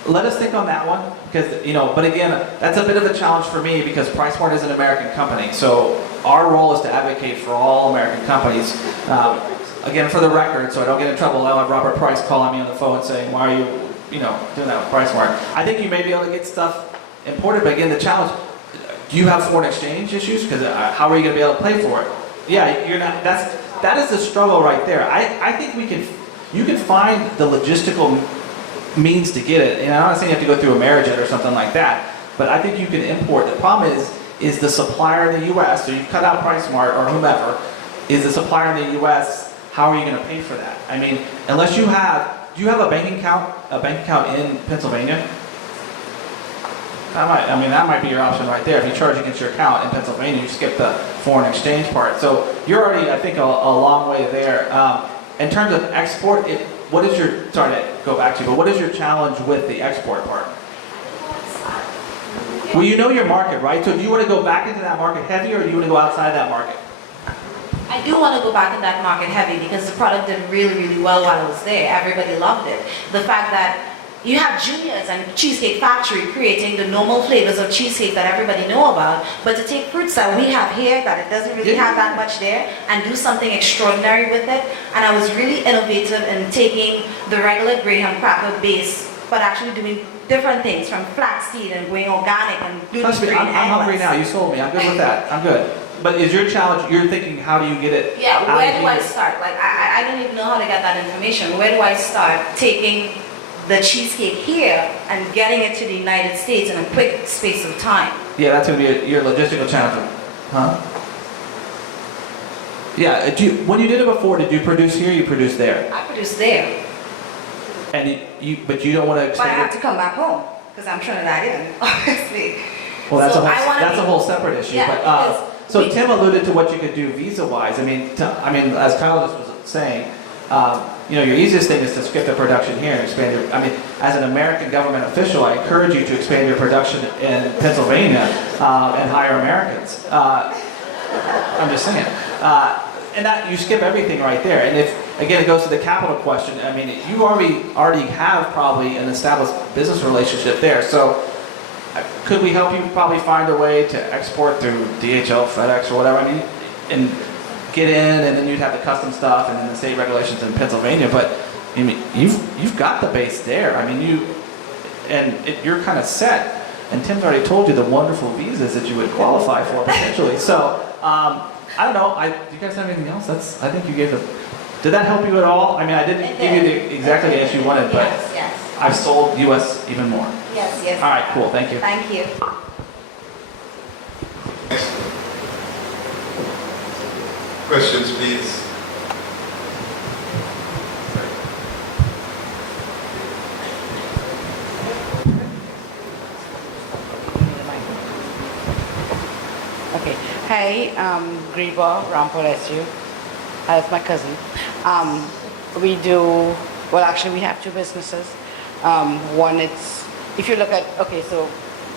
Let us think on that one, because, but again, that's a bit of a challenge for me because PriceSmart is an American company. So our role is to advocate for all American companies. Again, for the record, so I don't get in trouble, I'll have Robert Price calling me on the phone saying, why are you, doing that with PriceSmart? I think you may be able to get stuff imported, but again, the challenge, do you have foreign exchange issues? Because how are you going to be able to pay for it? Yeah, you're not, that is the struggle right there. I think you can find the logistical means to get it, and I'm not saying you have to go through Amerijet or something like that, but I think you can import. The problem is the supplier in the U.S., so you cut out PriceSmart or whomever, is the supplier in the U.S., how are you going to pay for that? I mean, unless do you have a bank account in Pennsylvania? That might be your option right there. If you charge against your account in Pennsylvania, you skip the foreign exchange part. So you're already, I think, a long way there. In terms of export, what is your challenge with the export part? Well, you know your market, right? So do you want to go back into that market heavy, or do you want to go outside that market? I do want to go back in that market heavy because the product did really, really well while I was there. Everybody loved it. The fact that you have Juniors and Cheesecake Factory creating the normal flavors of cheesecake that everybody know about, but to take fruits that we have here that it doesn't really have that much there and do something extraordinary with it. And I was really innovative in taking the regular Graham cracker base, but actually doing different things from flaxseed and going organic and gluten-free. I'm hungry now. You sold me. I'm good with that. I'm good. But is your challenge, you're thinking, how do you get it? Yeah, where do I start? Like, I don't even know how to get that information. Where do I start taking the cheesecake here and getting it to the United States in a quick space of time? Yeah, that's going to be your logistical challenge. Huh? Yeah, when you did it before, did you produce here or you produce there? I produce there, And but you don't want to but I expand have to come back home because I'm Trinidadian, obviously. Well, that's So a I wanna that's a be- whole separate issue. Yeah, But because so we- Tim alluded to what you could do visa-wise. I mean, as Kyle just was saying, your easiest thing is to skip the production here and expand your. I mean, as an American government official, I encourage you to expand your production in Pennsylvania and hire Americans. I'm just saying. And that you skip everything right there. And if again it goes to the capital question, I mean you already have probably an established business relationship there. So could we help you probably find a way to export through DHL, FedEx, or whatever? I mean, and get in, and then you'd have the custom stuff and then the state regulations in Pennsylvania. But I mean, you've got the base there. I mean, you're kind of set. And Tim's already told you the wonderful visas that you would qualify for potentially. So. I don't know. Do you guys have anything else? I think you gave the. Did that help you at all? I mean, I didn't give you exactly the answer you wanted, but Yes. I've sold U.S. even more. Yes. All right, cool. Thank you. Thank you. Questions, please. Okay. Hi, Greba Rampal SU. That's my cousin. We do, well actually we have two businesses. One it's, if you look at, okay, so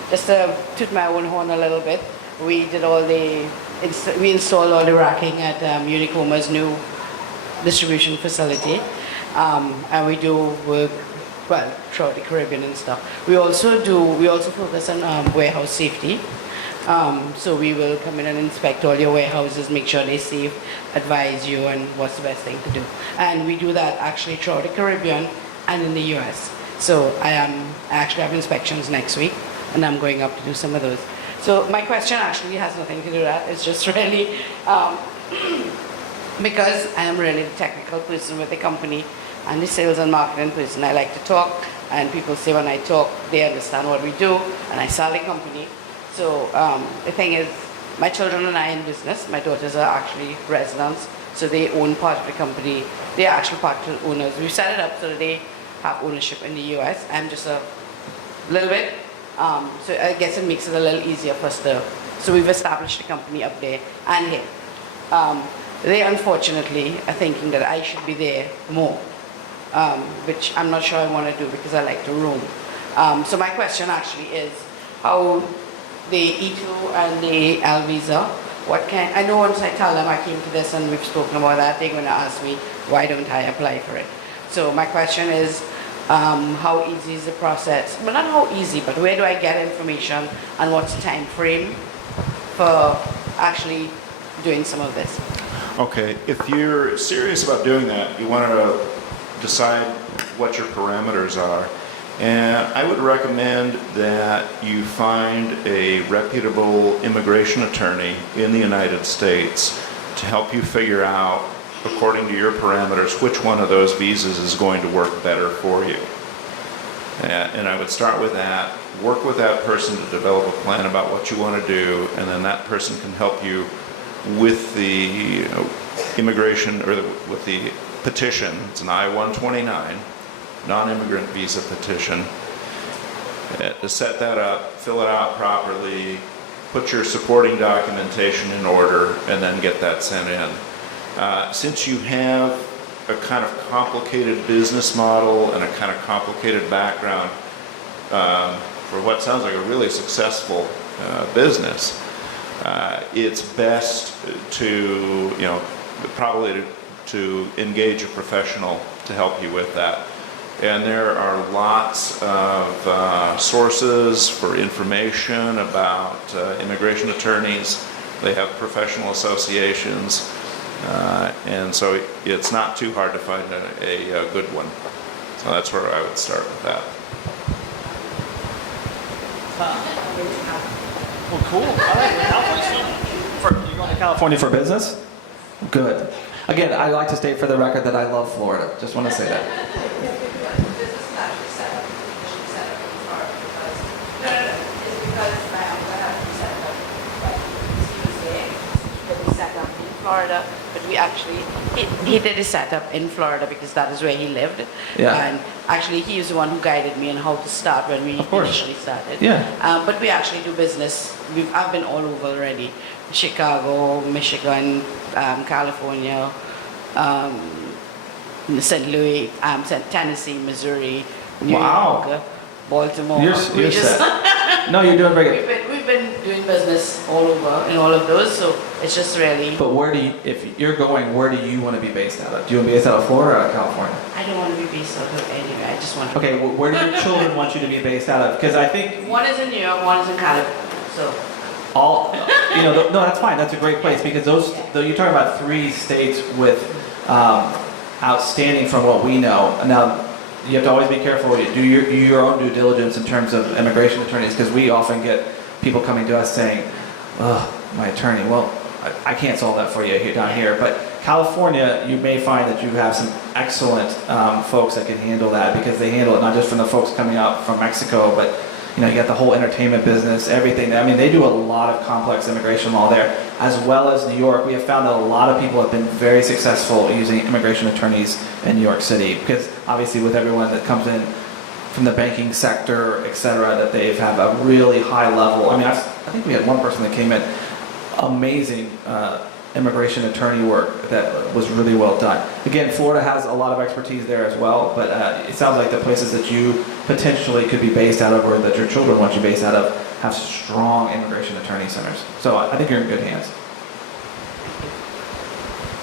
just to toot my own horn a little bit, we did we installed all the racking at Unicoma's new distribution facility. And we do work, well, throughout the Caribbean and stuff. We also focus on warehouse safety. So we will come in and inspect all your warehouses, make sure they're safe, advise you on what's the best thing to do. And we do that actually throughout the Caribbean and in the US. So I actually have inspections next week and I'm going up to do some of those. So my question actually has nothing to do with that. It's just really because I am really the technical person with the company and the sales and marketing person. I like to talk and people say when I talk, they understand what we do and I sell the company. So the thing is, my children and I in business, my daughters are actually residents, so they own part of the company. They are actual part owners. We set it up so that they have ownership in the US. I'm just a little bit, so I guess it makes it a little easier for us to, so we've established the company up there and here. They unfortunately are thinking that I should be there more, which I'm not sure I want to do because I like to roam. So my question actually is, how the E2 and the L visa, I know once I tell them I came to this and we've spoken about that, they're going to ask me, why don't I apply for it? So my question is, how easy is the process? Well, not how easy, but where do I get information and what's the time frame for actually doing some of this? Okay, if you're serious about doing that, you want to decide what your parameters are. And I would recommend that you find a reputable immigration attorney in the United States to help you figure out, according to your parameters, which one of those visas is going to work better for you. And I would start with that, work with that person to develop a plan about what you want to do, and then that person can help you with the immigration, or with the petition. It's an I-129. Non-immigrant visa petition. To set that up, fill it out properly, put your supporting documentation in order, and then get that sent in. Since you have a kind of complicated business model and a kind of complicated background for what sounds like a really successful business, it's best to, probably to engage a professional to help you with that. And there are lots of sources for information about immigration attorneys. They have professional associations. And so it's not too hard to find a good one. So that's where I would start with that. Well, cool. All right. You're going to California for business? Good. Again, I like to state for the record that I love Florida. Just want to say that. Florida, but he did his setup in Florida because that is where he lived. Yeah. And actually, he was the one who guided me on how to start when we Of course. initially started. Yeah. But we actually do business. I've been all over already: Chicago, Michigan, California, St. Louis, Tennessee, Missouri, New Wow. York, Baltimore. You're set. No, you're doing very good. We've been doing business all over in all of those, so it's just really. But if you're going, where do you want to be based out of? Do you want to be based out of Florida or out of California? I don't want to be based out of anywhere. I just want to. Okay, where do your children want you to be based out of? Because I think One is in New York, one is in California. So all, no, that's fine. That's a great place because you're talking about 3 states with outstanding from what we know. Now, you have to always be careful. Do your own due diligence in terms of immigration attorneys, because we often get people coming to us saying, "Ugh, my attorney." Well, I can't solve that for you here down here. But California, you may find that you have some excellent folks that can handle that, because they handle it not just from the folks coming out from Mexico, but you got the whole entertainment business, everything. I mean, they do a lot of complex immigration law there, as well as New York. We have found that a lot of people have been very successful using immigration attorneys in New York City, because obviously with everyone that comes in from the banking sector, et cetera, that they have a really high level. I mean, I think we had one person that came in, amazing immigration attorney work that was really well done. Again, Florida has a lot of expertise there as well, but it sounds like the places that you potentially could be based out of, or that your children want you based out of, have strong immigration attorney centers. So I think you're in good hands.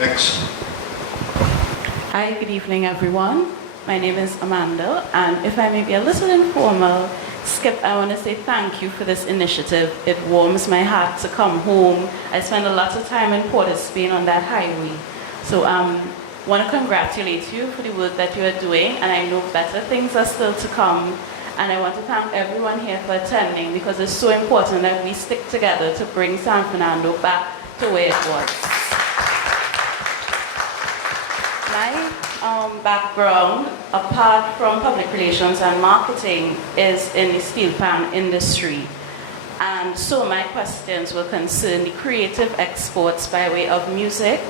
Next. Hi, good evening, everyone. My name is Amanda, and if I may be a little informal, Skip, I want to say thank you for this initiative. It warms my heart to come home. I spend a lot of time in Port of Spain on that highway. So want to congratulate you for the work that you are doing, and I know better things are still to come. And I want to thank everyone here for attending, because it's so important that we stick together to bring San Fernando back to where it was. My background, apart from public relations and marketing, is in the steel pan industry. And so my questions will concern the creative exports by way of music.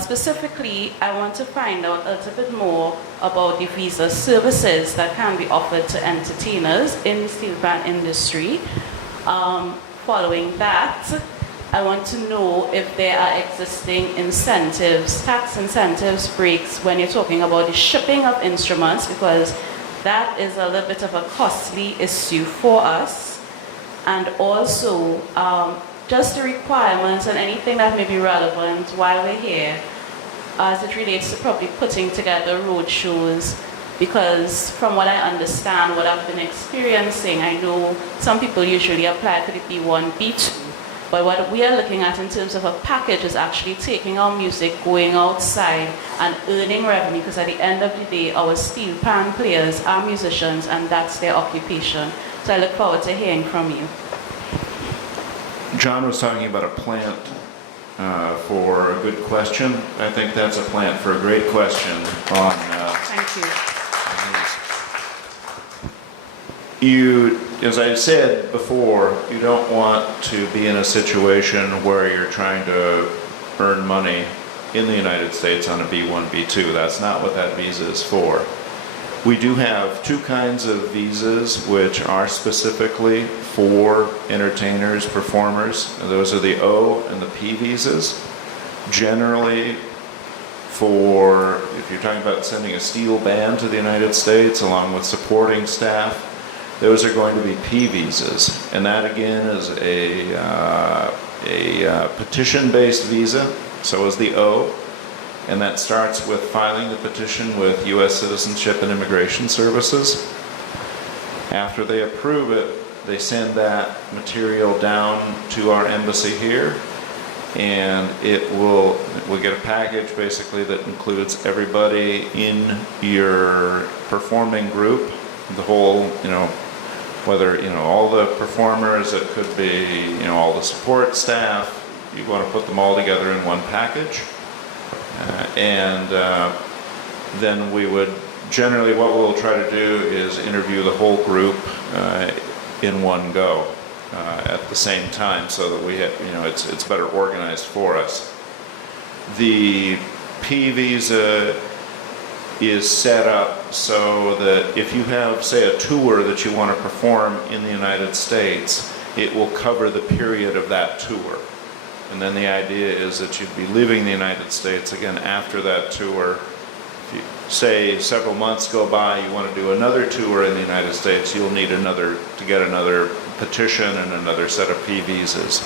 Specifically, I want to find out a little bit more about the visa services that can be offered to entertainers in the steel pan industry. Following that, I want to know if there are existing incentives, tax incentives, breaks, when you're talking about the shipping of instruments, because that is a little bit of a costly issue for us. And also, just the requirements and anything that may be relevant while we're here, as it relates to probably putting together road shows, because from what I understand, what I've been experiencing, I know some people usually apply for the B1, B2, but what we are looking at in terms of a package is actually taking our music, going outside and earning revenue, because at the end of the day, our steel pan players are musicians and that's their occupation. So I look forward to hearing from you. John was talking about a plant for a good question. I think that's a plant for a great question on. Thank you. You, as I said before, you don't want to be in a situation where you're trying to earn money in the United States on a B1, B2. That's not what that visa is for. We do have 2 kinds of visas which are specifically for entertainers, performers. Those are the O and the P visas. Generally, if you're talking about sending a steel band to the United States along with supporting staff, those are going to be P visas. And that again is a petition-based visa, so is the O. And that starts with filing the petition with U.S. Citizenship and Immigration Services. After they approve it, they send that material down to our embassy here, and we'll get a package basically that includes everybody in your performing group, the whole, whether, all the performers, it could be, all the support staff. You want to put them all together in one package. Then we would generally, what we'll try to do is interview the whole group in one go at the same time, so that we have, it's better organized for us. The P visa is set up so that if you have, say, a tour that you want to perform in the United States, it will cover the period of that tour. And then the idea is that you'd be leaving the United States again after that tour. If you say several months go by, you want to do another tour in the United States, you'll need to get another petition and another set of P visas.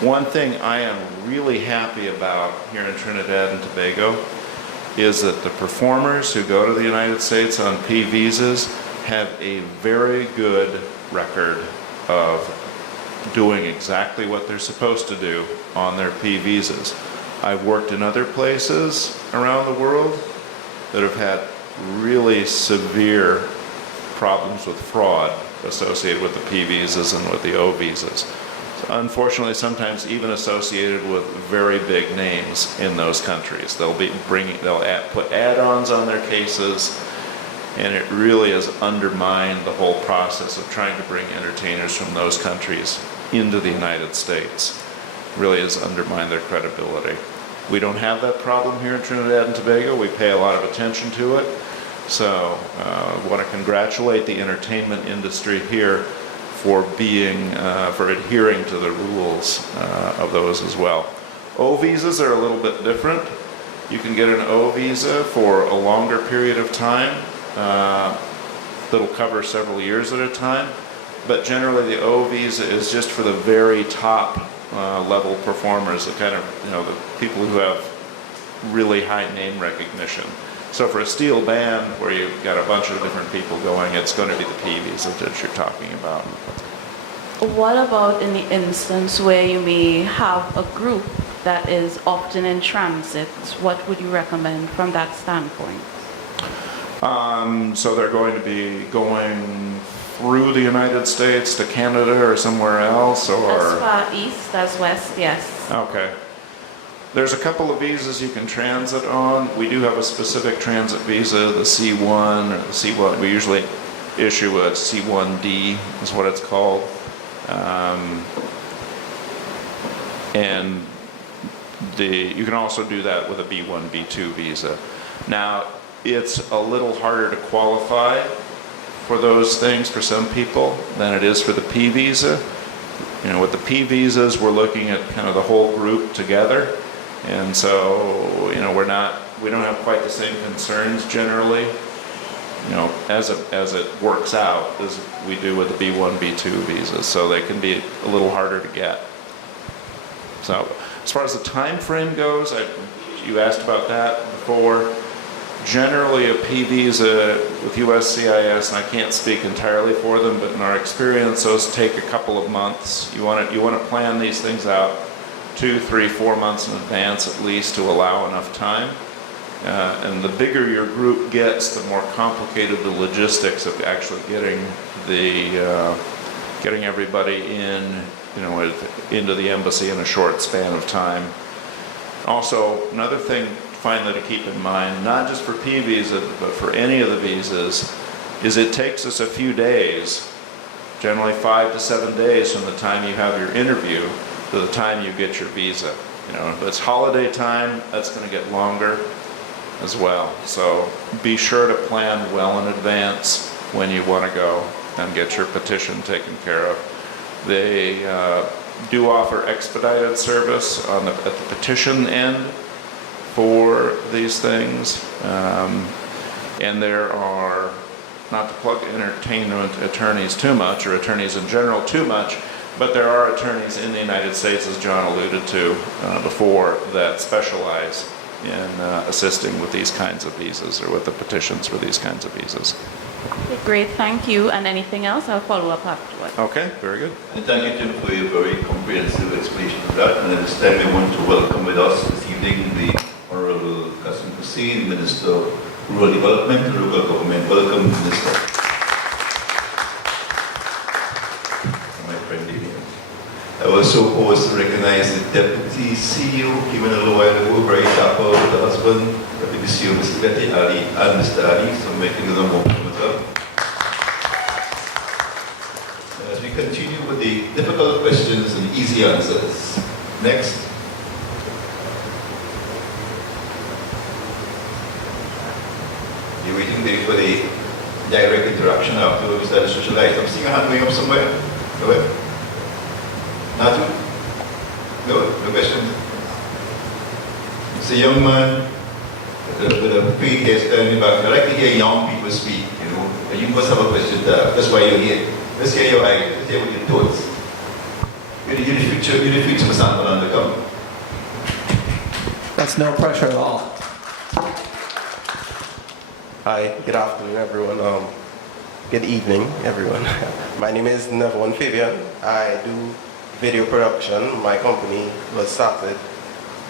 One thing I am really happy about here in Trinidad and Tobago is that the performers who go to the United States on P visas have a very good record of doing exactly what they're supposed to do on their P visas. I've worked in other places around the world that have had really severe problems with fraud associated with the P visas and with the O visas. Unfortunately, sometimes even associated with very big names in those countries. They'll put add-ons on their cases, and it really has undermined the whole process of trying to bring entertainers from those countries into the United States. Really has undermined their credibility. We don't have that problem here in Trinidad and Tobago. We pay a lot of attention to it. So I want to congratulate the entertainment industry here for adhering to the rules of those as well. O visas are a little bit different. You can get an O visa for a longer period of time that'll cover several years at a time, but generally the O visa is just for the very top level performers, the kind of, the people who have really high name recognition. So for a steel band where you've got a bunch of different people going, it's going to be the P visa that you're talking about. What about in the instance where you may have a group that is often in transit? What would you recommend from that standpoint? So they're going to be going through the United States to Canada or somewhere else, or? As far east as west, yes. Okay. There's a couple of visas you can transit on. We do have a specific transit visa, the C1 or the C1. We usually issue a C1D is what it's called. And you can also do that with a B1, B2 visa. Now, it's a little harder to qualify for those things for some people than it is for the P visa. With the P visas, we're looking at kind of the whole group together. And so, we don't have quite the same concerns generally, as it works out as we do with the B1, B2 visas. So they can be a little harder to get. So as far as the time frame goes, you asked about that before. Generally, a P visa with USCIS, and I can't speak entirely for them, but in our experience, those take a couple of months. You want to plan these things out 2, 3, 4 months in advance at least to allow enough time. And the bigger your group gets, the more complicated the logistics of actually getting everybody into the embassy in a short span of time. Also, another thing finally to keep in mind, not just for P visa, but for any of the visas, is it takes us a few days, generally 5 to 7 days from the time you have your interview to the time you get your visa. If it's holiday time, that's going to get longer as well. So be sure to plan well in advance when you want to go and get your petition taken care of. They do offer expedited service at the petition end for these things. And there are, not to plug entertainment attorneys too much, or attorneys in general too much, but there are attorneys in the United States, as John alluded to before, that specialize in assisting with these kinds of visas or with the petitions for these kinds of visas. Okay, great, thank you. And anything else? I'll follow up afterwards. Okay, very good. And thank you, Tim, for your very comprehensive explanation of that. And at this time, we want to welcome with us this evening the Honorable Cousin Hussein, Minister of Rural Development and Local Government. Welcome, Minister. My friend Lilian. I also pause to recognize the Deputy CEO, came in a little while ago, very dapper with the husband, Deputy CEO, Mr. Betty Ali, and Mr. Ali, so making them welcome as well. As we continue with the difficult questions and easy answers. Next. You're waiting there for the direct interaction after we start to socialize. I'm seeing a hand going up somewhere. Go ahead. Natu? No question. It's a young man with a big hairstyle in the back. I like to hear young people speak, you know. And you must have a question there. That's why you're here. Let's hear your eyes. Let's hear what your thoughts. You're the future for San Fernando. Come. That's no pressure at all. Hi, good afternoon, everyone. Good evening, everyone. My name is Nevon Fabian. I do video production. My company was started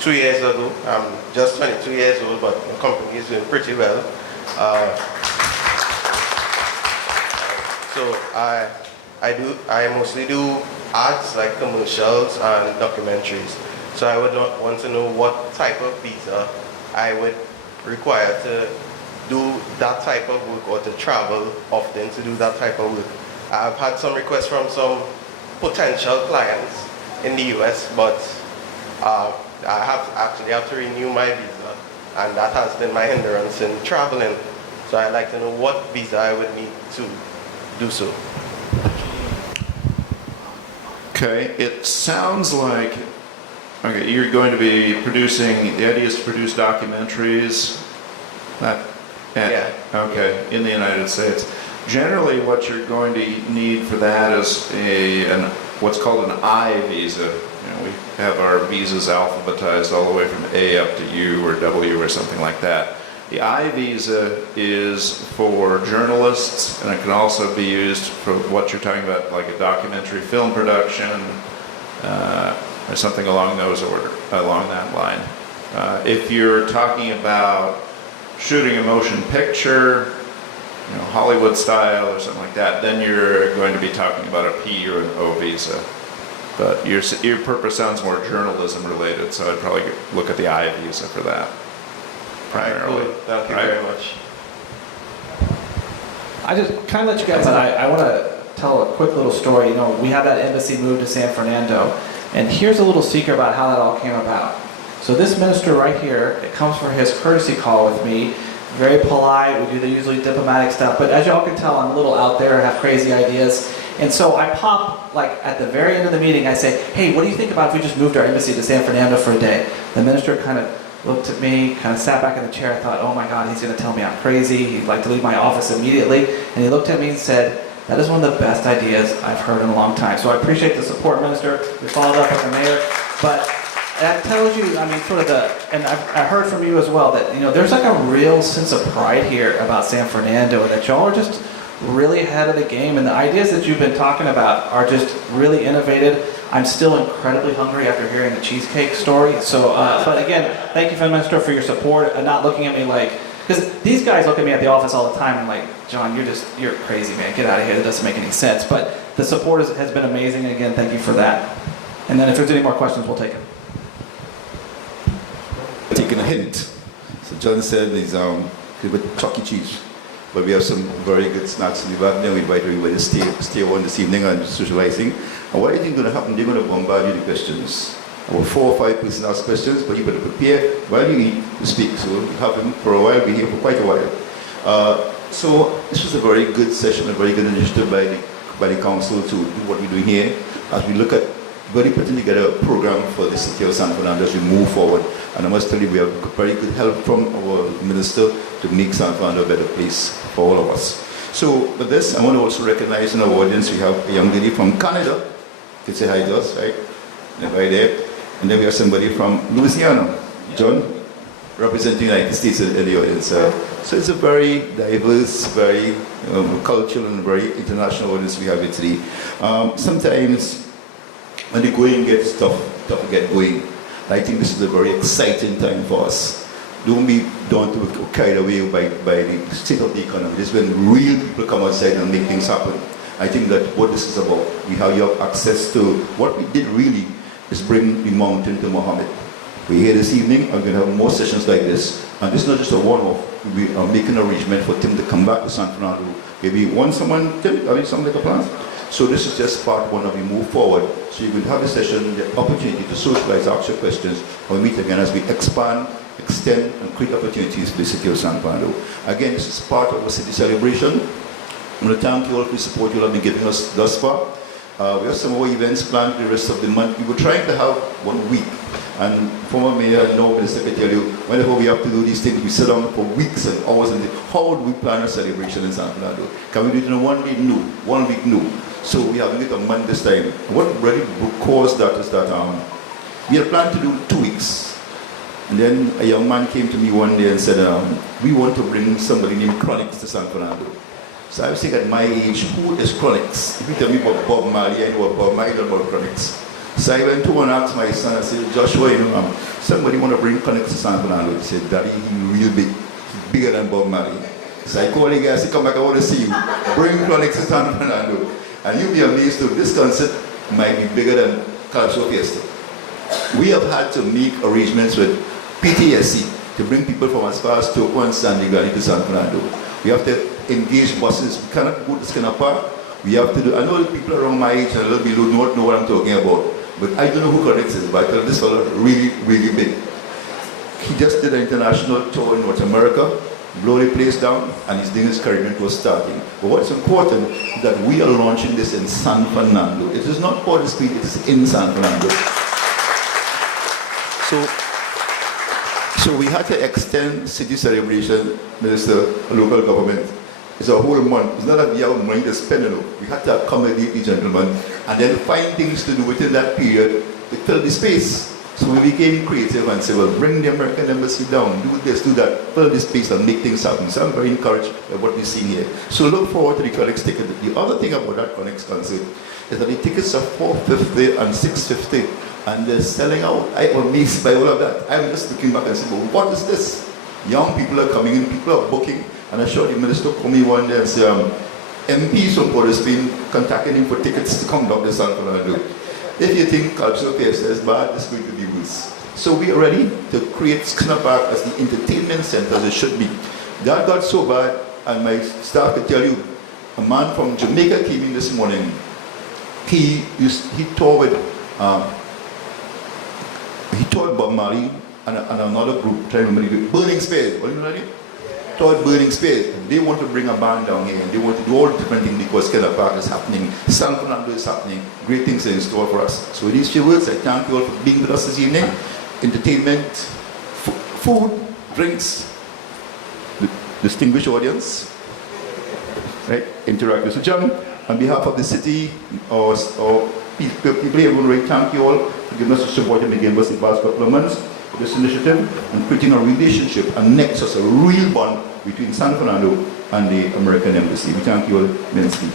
2 years ago. I'm just 22 years old, but the company is doing pretty well. So I mostly do ads like commercials and documentaries. So I would want to know what type of visa I would require to do that type of work or to travel often to do that type of work. I've had some requests from some potential clients in the US, but I have to renew my visa, and that has been my hindrance in traveling. So I'd like to know what visa I would need to do so. Okay, it sounds like you're going to be producing, the idea is to produce documentaries. Yeah. Okay, in the United States. Generally, what you're going to need for that is what's called an I visa. You know, we have our visas alphabetized all the way from A up to U or W or something like that. The I visa is for journalists, and it can also be used for what you're talking about, like a documentary film production or something along that line. If you're talking about shooting a motion picture, you know, Hollywood style or something like that, then you're going to be talking about a P or an O visa. But your purpose sounds more journalism related, so I'd probably look at the I visa for that primarily. Cool. Thank you very much. I just kind of let you guys in. I want to tell a quick little story. You know, we had that embassy move to San Fernando, and here's a little secret about how that all came about. So this minister right here, it comes for his courtesy call with me. Very polite, we do the usually diplomatic stuff, but as y'all can tell, I'm a little out there, I have crazy ideas. And so I pop, like at the very end of the meeting, I say, hey, what do you think about if we just moved our embassy to San Fernando for a day? The minister kind of looked at me, kind of sat back in the chair. I thought, oh my God, he's going to tell me I'm crazy. He'd like to leave my office immediately. And he looked at me and said, that is one of the best ideas I've heard in a long time. So I appreciate the support, Minister. We followed up with the mayor. But that tells you, I mean, sort of and I heard from you as well that, you know, there's like a real sense of pride here about San Fernando, and that y'all are just really ahead of the game. And the ideas that you've been talking about are just really innovative. I'm still incredibly hungry after hearing the cheesecake story. So, but again, thank you, Minister, for your support and not looking at me like, because these guys look at me at the office all the time and like, John, you're crazy, man. Get out of here. That doesn't make any sense. But the support has been amazing. And again, thank you for that. And then if there's any more questions, we'll take them. Taking a hint. So John said he's with Chuck E. Cheese. But we have some very good snacks in the back there. We invite everybody to stay on this evening and socializing. And what do you think is going to happen? They're going to bombard you with questions. About 4 or 5 persons ask questions, but you better prepare while you eat to speak. So you have him for a while, be here for quite a while. So this was a very good session, a very good initiative by the council to do what we're doing here. As we look at very putting together a program for the city of San Fernando as we move forward. And I must tell you, we have very good help from our minister to make San Fernando a better place for all of us. So with this, I want to also recognize in our audience, we have a young lady from Canada. You can say hi to us, right? Right there. And then we have somebody from Louisiana, John, representing the United States in the audience. So it's a very diverse, very cultural and very international audience we have here today. Sometimes when the going gets tough to get going. I think this is a very exciting time for us. Don't be carried away by the state of the economy. This is when real people come outside and make things happen. I think that what this is about, we have access to, what we did really is bring the mountain to Muhammad. We're here this evening, and we're going to have more sessions like this. And this is not just a one-off. We are making an arrangement for Tim to come back to San Fernando. Maybe once someone, Tim, have you something like a plan? So this is just part one of we move forward. So you will have a session, the opportunity to socialize, ask your questions, and we meet again as we expand extend and create opportunities for the city of San Fernando. Again, this is part of a city celebration. I want to thank you all for the support you all have been giving us thus far. We have some more events planned for the rest of the month. We were trying to have 1 week. And former mayor and now minister can tell you, whenever we have to do these things, we sit down for weeks and hours and how do we plan a celebration in San Fernando? Can we do it in a 1 week? No. 1 week? No. So we have it a month this time. What really caused that is that we had planned to do 2 weeks. And then a young man came to me one day and said, we want to bring somebody named Chronix to San Fernando. So I was saying at my age, who is Chronix? If you tell me about Bob Marley, I know what Bob Marley, I know about Chronix. So I went to and asked my son, I said, Joshua, somebody want to bring Chronix to San Fernando. He said, Daddy, he's real big. He's bigger than Bob Marley. So I called the guy, I said, come back, I want to see you. Bring Chronix to San Fernando. And you'll be amazed too, this concert might be bigger than Calypso Fiesta. We have had to make arrangements with PTSC to bring people from as far as Toco and San Diego to San Fernando. We have to engage buses. We cannot go to Skinner Park. We have to do, I know the people around my age and a little below don't know what I'm talking about, but I don't know who Chronix is, but I tell this fellow really, really big. He just did an international tour in North America, blow the place down, and he's doing his Caribbean tour starting. But what's important is that we are launching this in San Fernando. It is not for the street, it is in San Fernando. So we had to extend city celebration, Minister, local government. It's a whole month. It's not that we have money to spend, We had to accommodate the gentleman and then find things to do within that period to fill the space. So we became creative and said, well, bring the American Embassy down, do this, do that, fill the space and make things happen. So I'm very encouraged by what we're seeing here. So look forward to the Chronix ticket. The other thing about that Chronix concert is that the tickets are $450 and $650. And they're selling out. I was amazed by all of that. I'm just looking back and saying, well, what is this? Young people are coming in, people are booking. And I saw the minister call me one day and say, MPs from Port of Spain contacting him for tickets to come down to San Fernando. If you think Calypso Fiesta is bad, it's going to be worse. So we are ready to create Skinner Park as the entertainment center as it should be. That got so bad, and my staff could tell you, a man from Jamaica came in this morning. He toured with Bob Marley and another group, trying to remember, Burning Spears. What do you know that? Toured Burning Spears. They want to bring a band down here. They want to do all different things because Skinner Park is happening. San Fernando is happening. Great things are in store for us. So with these few words, I thank you all for being with us this evening. Entertainment, food, drinks, distinguished audience, right? Interactive. So John, on behalf of the city or people here, thank you all for giving us the support and giving us the past couple of months for this initiative and creating a relationship, a nexus, a real bond between San Fernando and the American Embassy. We thank you all immensely.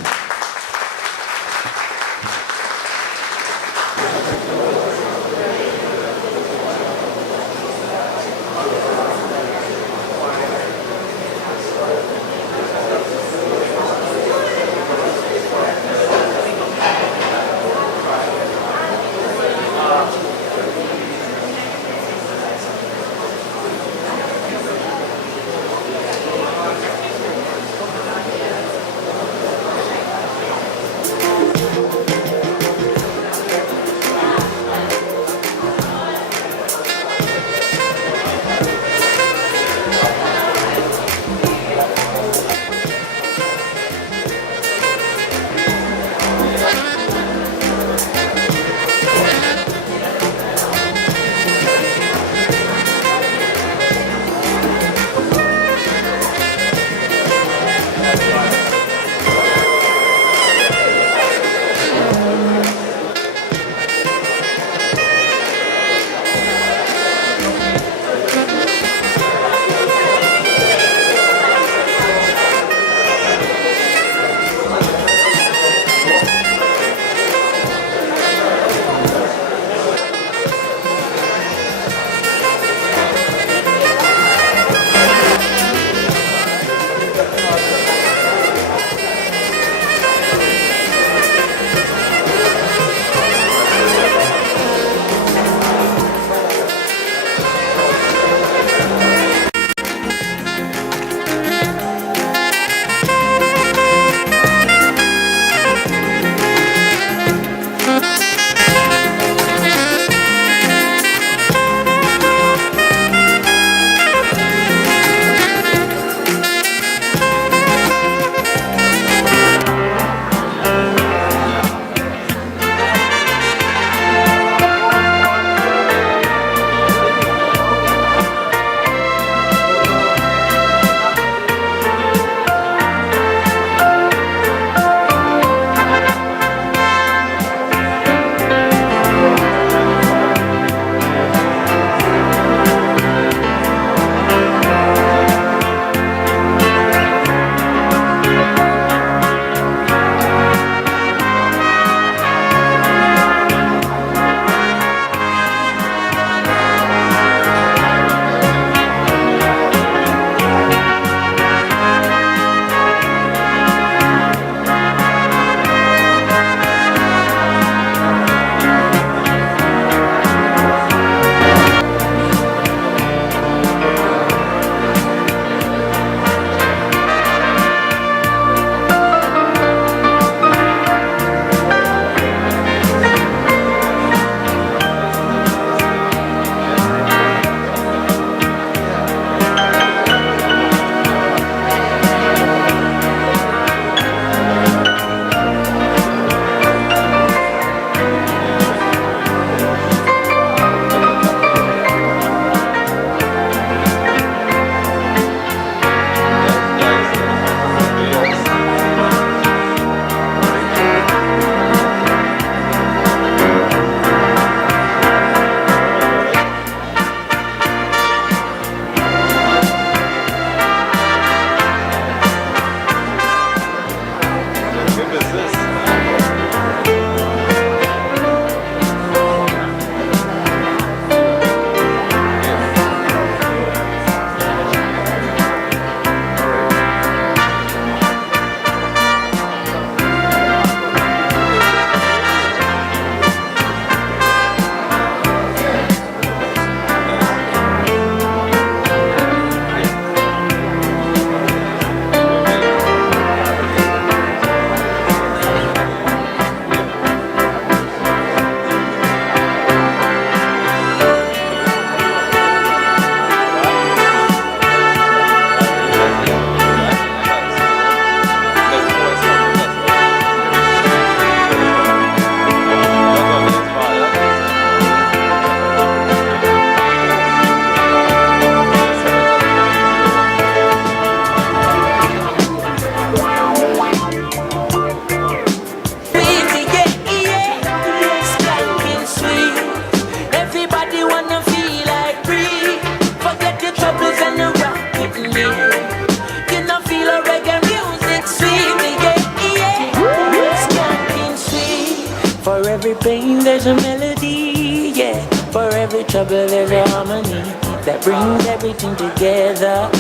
trouble there's harmony that brings everything together.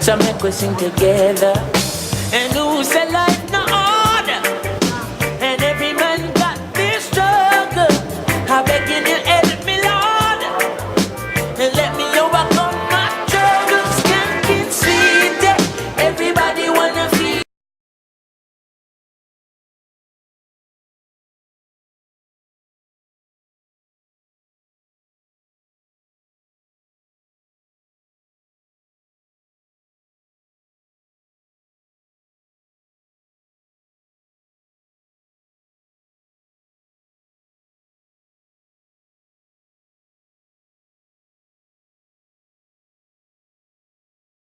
So make we sing together. And who say life no